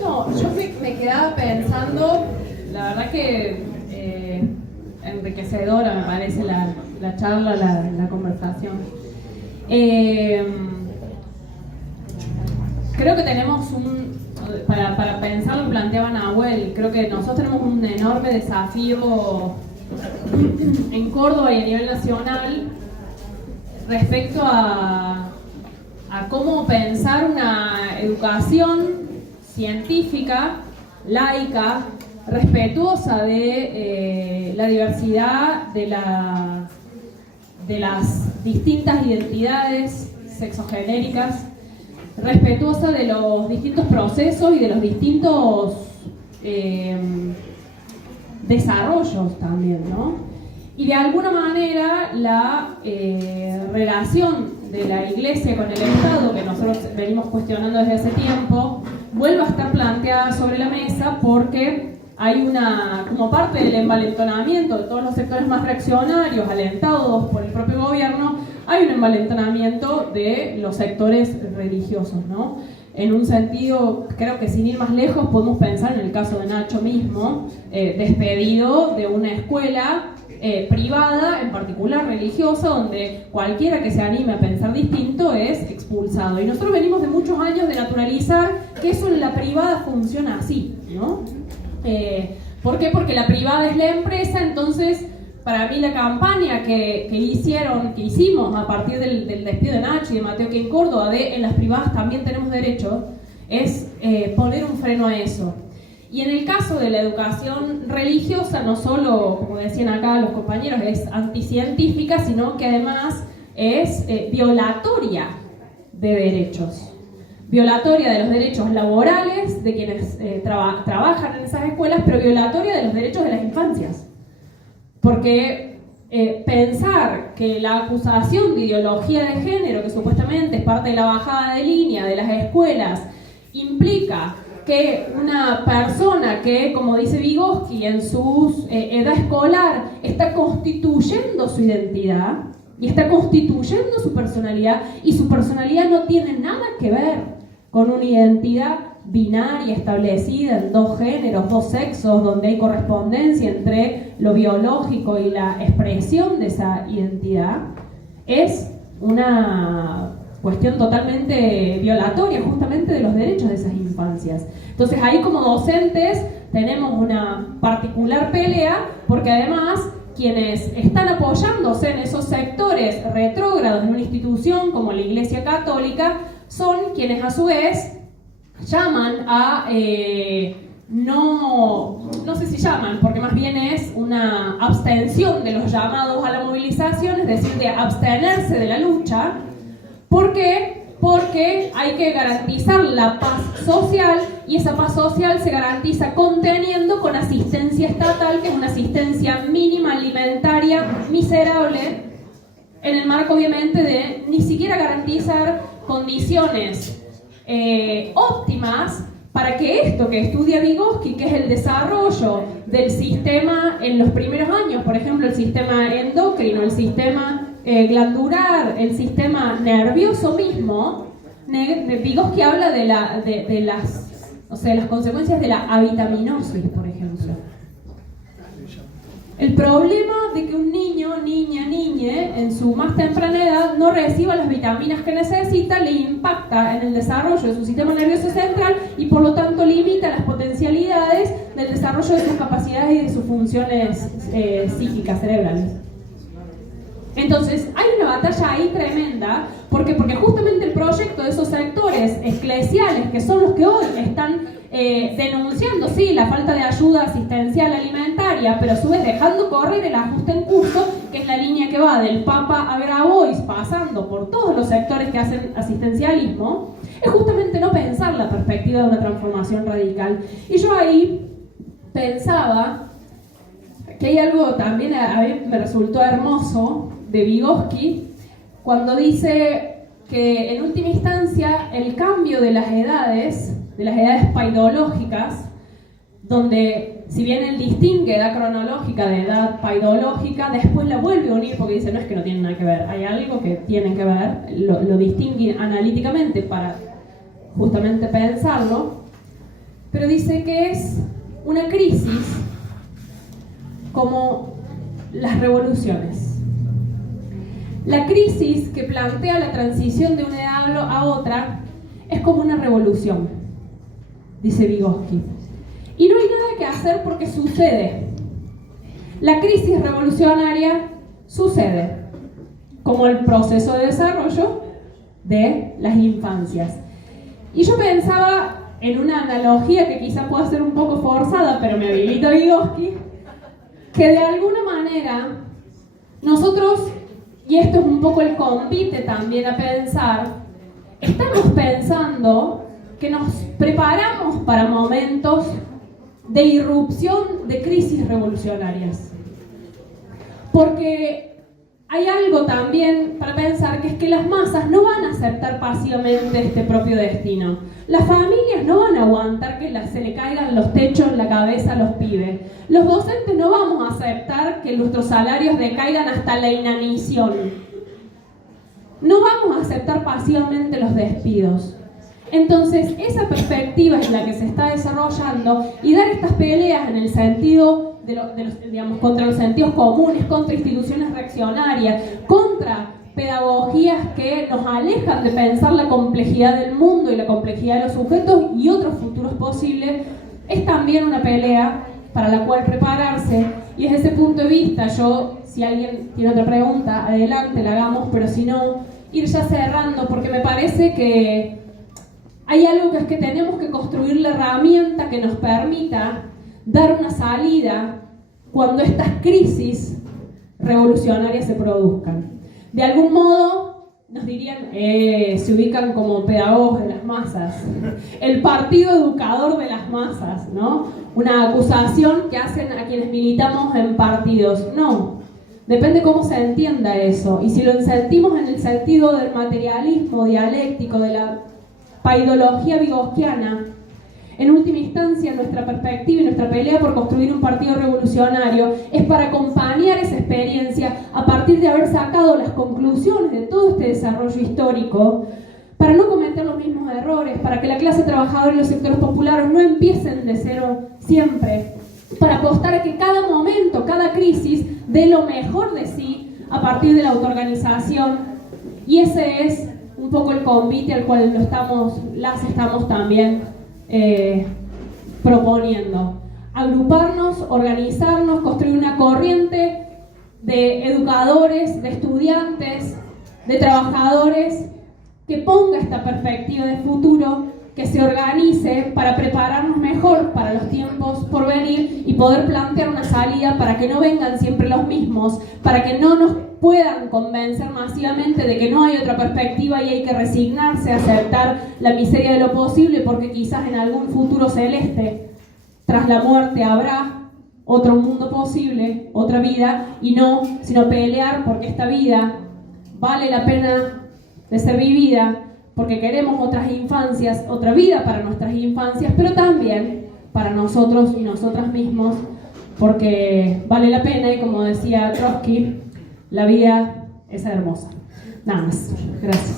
No, yo me quedaba pensando, la verdad que enriquecedora me parece la charla, la conversación. Creo que tenemos para pensar lo que planteaba Nahuel, creo que nosotros tenemos un enorme desafío en Córdoba y a nivel nacional respecto a cómo pensar una educación científica, laica, respetuosa de la diversidad de las distintas identidades sexogenéricas, respetuosa de los distintos procesos y de los distintos desarrollos también, ¿no? Y de alguna manera la relación de la Iglesia con el Estado, que nosotros venimos cuestionando desde hace tiempo, vuelve a estar planteada sobre la mesa porque hay como parte del envalentonamiento de todos los sectores más reaccionarios, alentados por el propio gobierno, hay un envalentonamiento de los sectores religiosos, ¿no? En un sentido, creo que sin ir más lejos, podemos pensar en el caso de Nacho mismo, despedido de una escuela privada, en particular religiosa, donde cualquiera que se anime a pensar distinto es expulsado. Y nosotros venimos de muchos años de naturalizar que eso en la privada funciona así, ¿no? ¿Por qué? Porque la privada es la empresa, entonces para mí la campaña que hicimos a partir del despido de Nacho y de Mateo aquí en Córdoba, de en las privadas también tenemos derechos, es poner un freno a eso. Y en el caso de la educación religiosa, no solo, como decían acá los compañeros, es anticientífica, sino que además es violatoria de derechos. Violatoria de los derechos laborales de quienes trabajan en esas escuelas, pero violatoria de los derechos de las infancias. Porque pensar que la acusación de ideología de género, que supuestamente es parte de la bajada de línea de las escuelas, implica que una persona que, como dice Vygotsky, en su edad escolar está constituyendo su identidad y está constituyendo su personalidad, y su personalidad no tiene nada que ver con una identidad binaria establecida en dos géneros, dos sexos, donde hay correspondencia entre lo biológico y la expresión de esa identidad, es una cuestión totalmente violatoria justamente de los derechos de esas infancias. Entonces ahí como docentes tenemos una particular pelea, porque además quienes están apoyándose en esos sectores retrógrados en una institución como la Iglesia Católica son quienes a su vez llaman a, no sé si llaman, porque más bien es una abstención de los llamados a la movilización, es decir, de abstenerse de la lucha. ¿Por qué? Porque hay que garantizar la paz social, y esa paz social se garantiza conteniendo con asistencia estatal, que es una asistencia mínima alimentaria miserable, en el marco obviamente de ni siquiera garantizar condiciones óptimas para que esto que estudia Vygotsky, que es el desarrollo del sistema en los primeros años, por ejemplo el sistema endocrino, el sistema glandular, el sistema nervioso mismo, Vygotsky habla de las consecuencias de la avitaminosis, por ejemplo. El problema de que un niño, niña, niñe, en su más temprana edad no reciba las vitaminas que necesita, le impacta en el desarrollo de su sistema nervioso central y por lo tanto limita las potencialidades del desarrollo de sus capacidades y de sus funciones psíquicas, cerebrales. Entonces, hay una batalla ahí tremenda, porque justamente el proyecto de esos sectores eclesiales, que son los que hoy están denunciando, sí, la falta de ayuda asistencial alimentaria, pero a su vez dejando correr el ajuste en curso, que es la línea que va del Papa a Grabois, pasando por todos los sectores que hacen asistencialismo, es justamente no pensar la perspectiva de una transformación radical. Y yo ahí pensaba que hay algo también, a mí me resultó hermoso, de Vygotsky, cuando dice que en última instancia el cambio de las edades paidológicas, donde si bien él distingue edad cronológica de edad paidológica, después la vuelve a unir porque dice no es que no tienen nada que ver, hay algo que tienen que ver, lo distingue analíticamente para justamente pensarlo, pero dice que es una crisis como las revoluciones. La crisis que plantea la transición de una edad a otra es como una revolución, dice Vygotsky. Y no hay nada que hacer porque sucede. La crisis revolucionaria sucede, como el proceso de desarrollo de las infancias. Y yo pensaba en una analogía que quizá pueda ser un poco forzada, pero me habilita Vygotsky, que de alguna manera nosotros, y esto es un poco el convite también a pensar, estamos pensando que nos preparamos para momentos de irrupción de crisis revolucionarias. Porque hay algo también para pensar, que es que las masas no van a aceptar pasivamente este propio destino. Las familias no van a aguantar que se le caigan los techos en la cabeza a los pibes. Los docentes no vamos a aceptar que nuestros salarios decaigan hasta la inanición. No vamos a aceptar pasivamente los despidos. Entonces, esa perspectiva es la que se está desarrollando, y dar estas peleas en el sentido digamos, contra los sentidos comunes, contra instituciones reaccionarias, contra pedagogías que nos alejan de pensar la complejidad del mundo y la complejidad de los sujetos y otros futuros posibles, es también una pelea para la cual prepararse. Y desde ese punto de vista, yo, si alguien tiene otra pregunta, adelante, la hagamos, pero si no, ir ya cerrando, porque me parece que hay algo que es que tenemos que construir la herramienta que nos permita dar una salida cuando estas crisis revolucionarias se produzcan. De algún modo nos dirían, se ubican como pedagogos de las masas, el partido educador de las masas, ¿no? Una acusación que hacen a quienes militamos en partidos. No, depende cómo se entienda eso, y si lo sentimos en el sentido del materialismo dialéctico, de la paidología vygotskiana, en última instancia, nuestra perspectiva y nuestra pelea por construir un partido revolucionario es para acompañar esa experiencia a partir de haber sacado las conclusiones de todo este desarrollo histórico, para no cometer los mismos errores, para que la clase trabajadora y los sectores populares no empiecen de cero siempre, para apostar a que cada momento, cada crisis, dé lo mejor de sí a partir de la autoorganización. Y ese es un poco el convite al cual las estamos también proponiendo. Agruparnos, organizarnos, construir una corriente de educadores, de estudiantes, de trabajadores que ponga esta perspectiva de futuro, que se organice para prepararnos mejor para los tiempos por venir y poder plantear una salida para que no vengan siempre los mismos, para que no nos puedan convencer masivamente de que no hay otra perspectiva y hay que resignarse a aceptar la miseria de lo posible, porque quizás en algún futuro celeste, tras la muerte, habrá otro mundo posible, otra vida, y no, sino pelear porque esta vida vale la pena de ser vivida, porque queremos otras infancias, otra vida para nuestras infancias, pero también para nosotros y nosotras mismos, porque vale la pena, y como decía Trotsky, la vida es hermosa. Nada más. Gracias.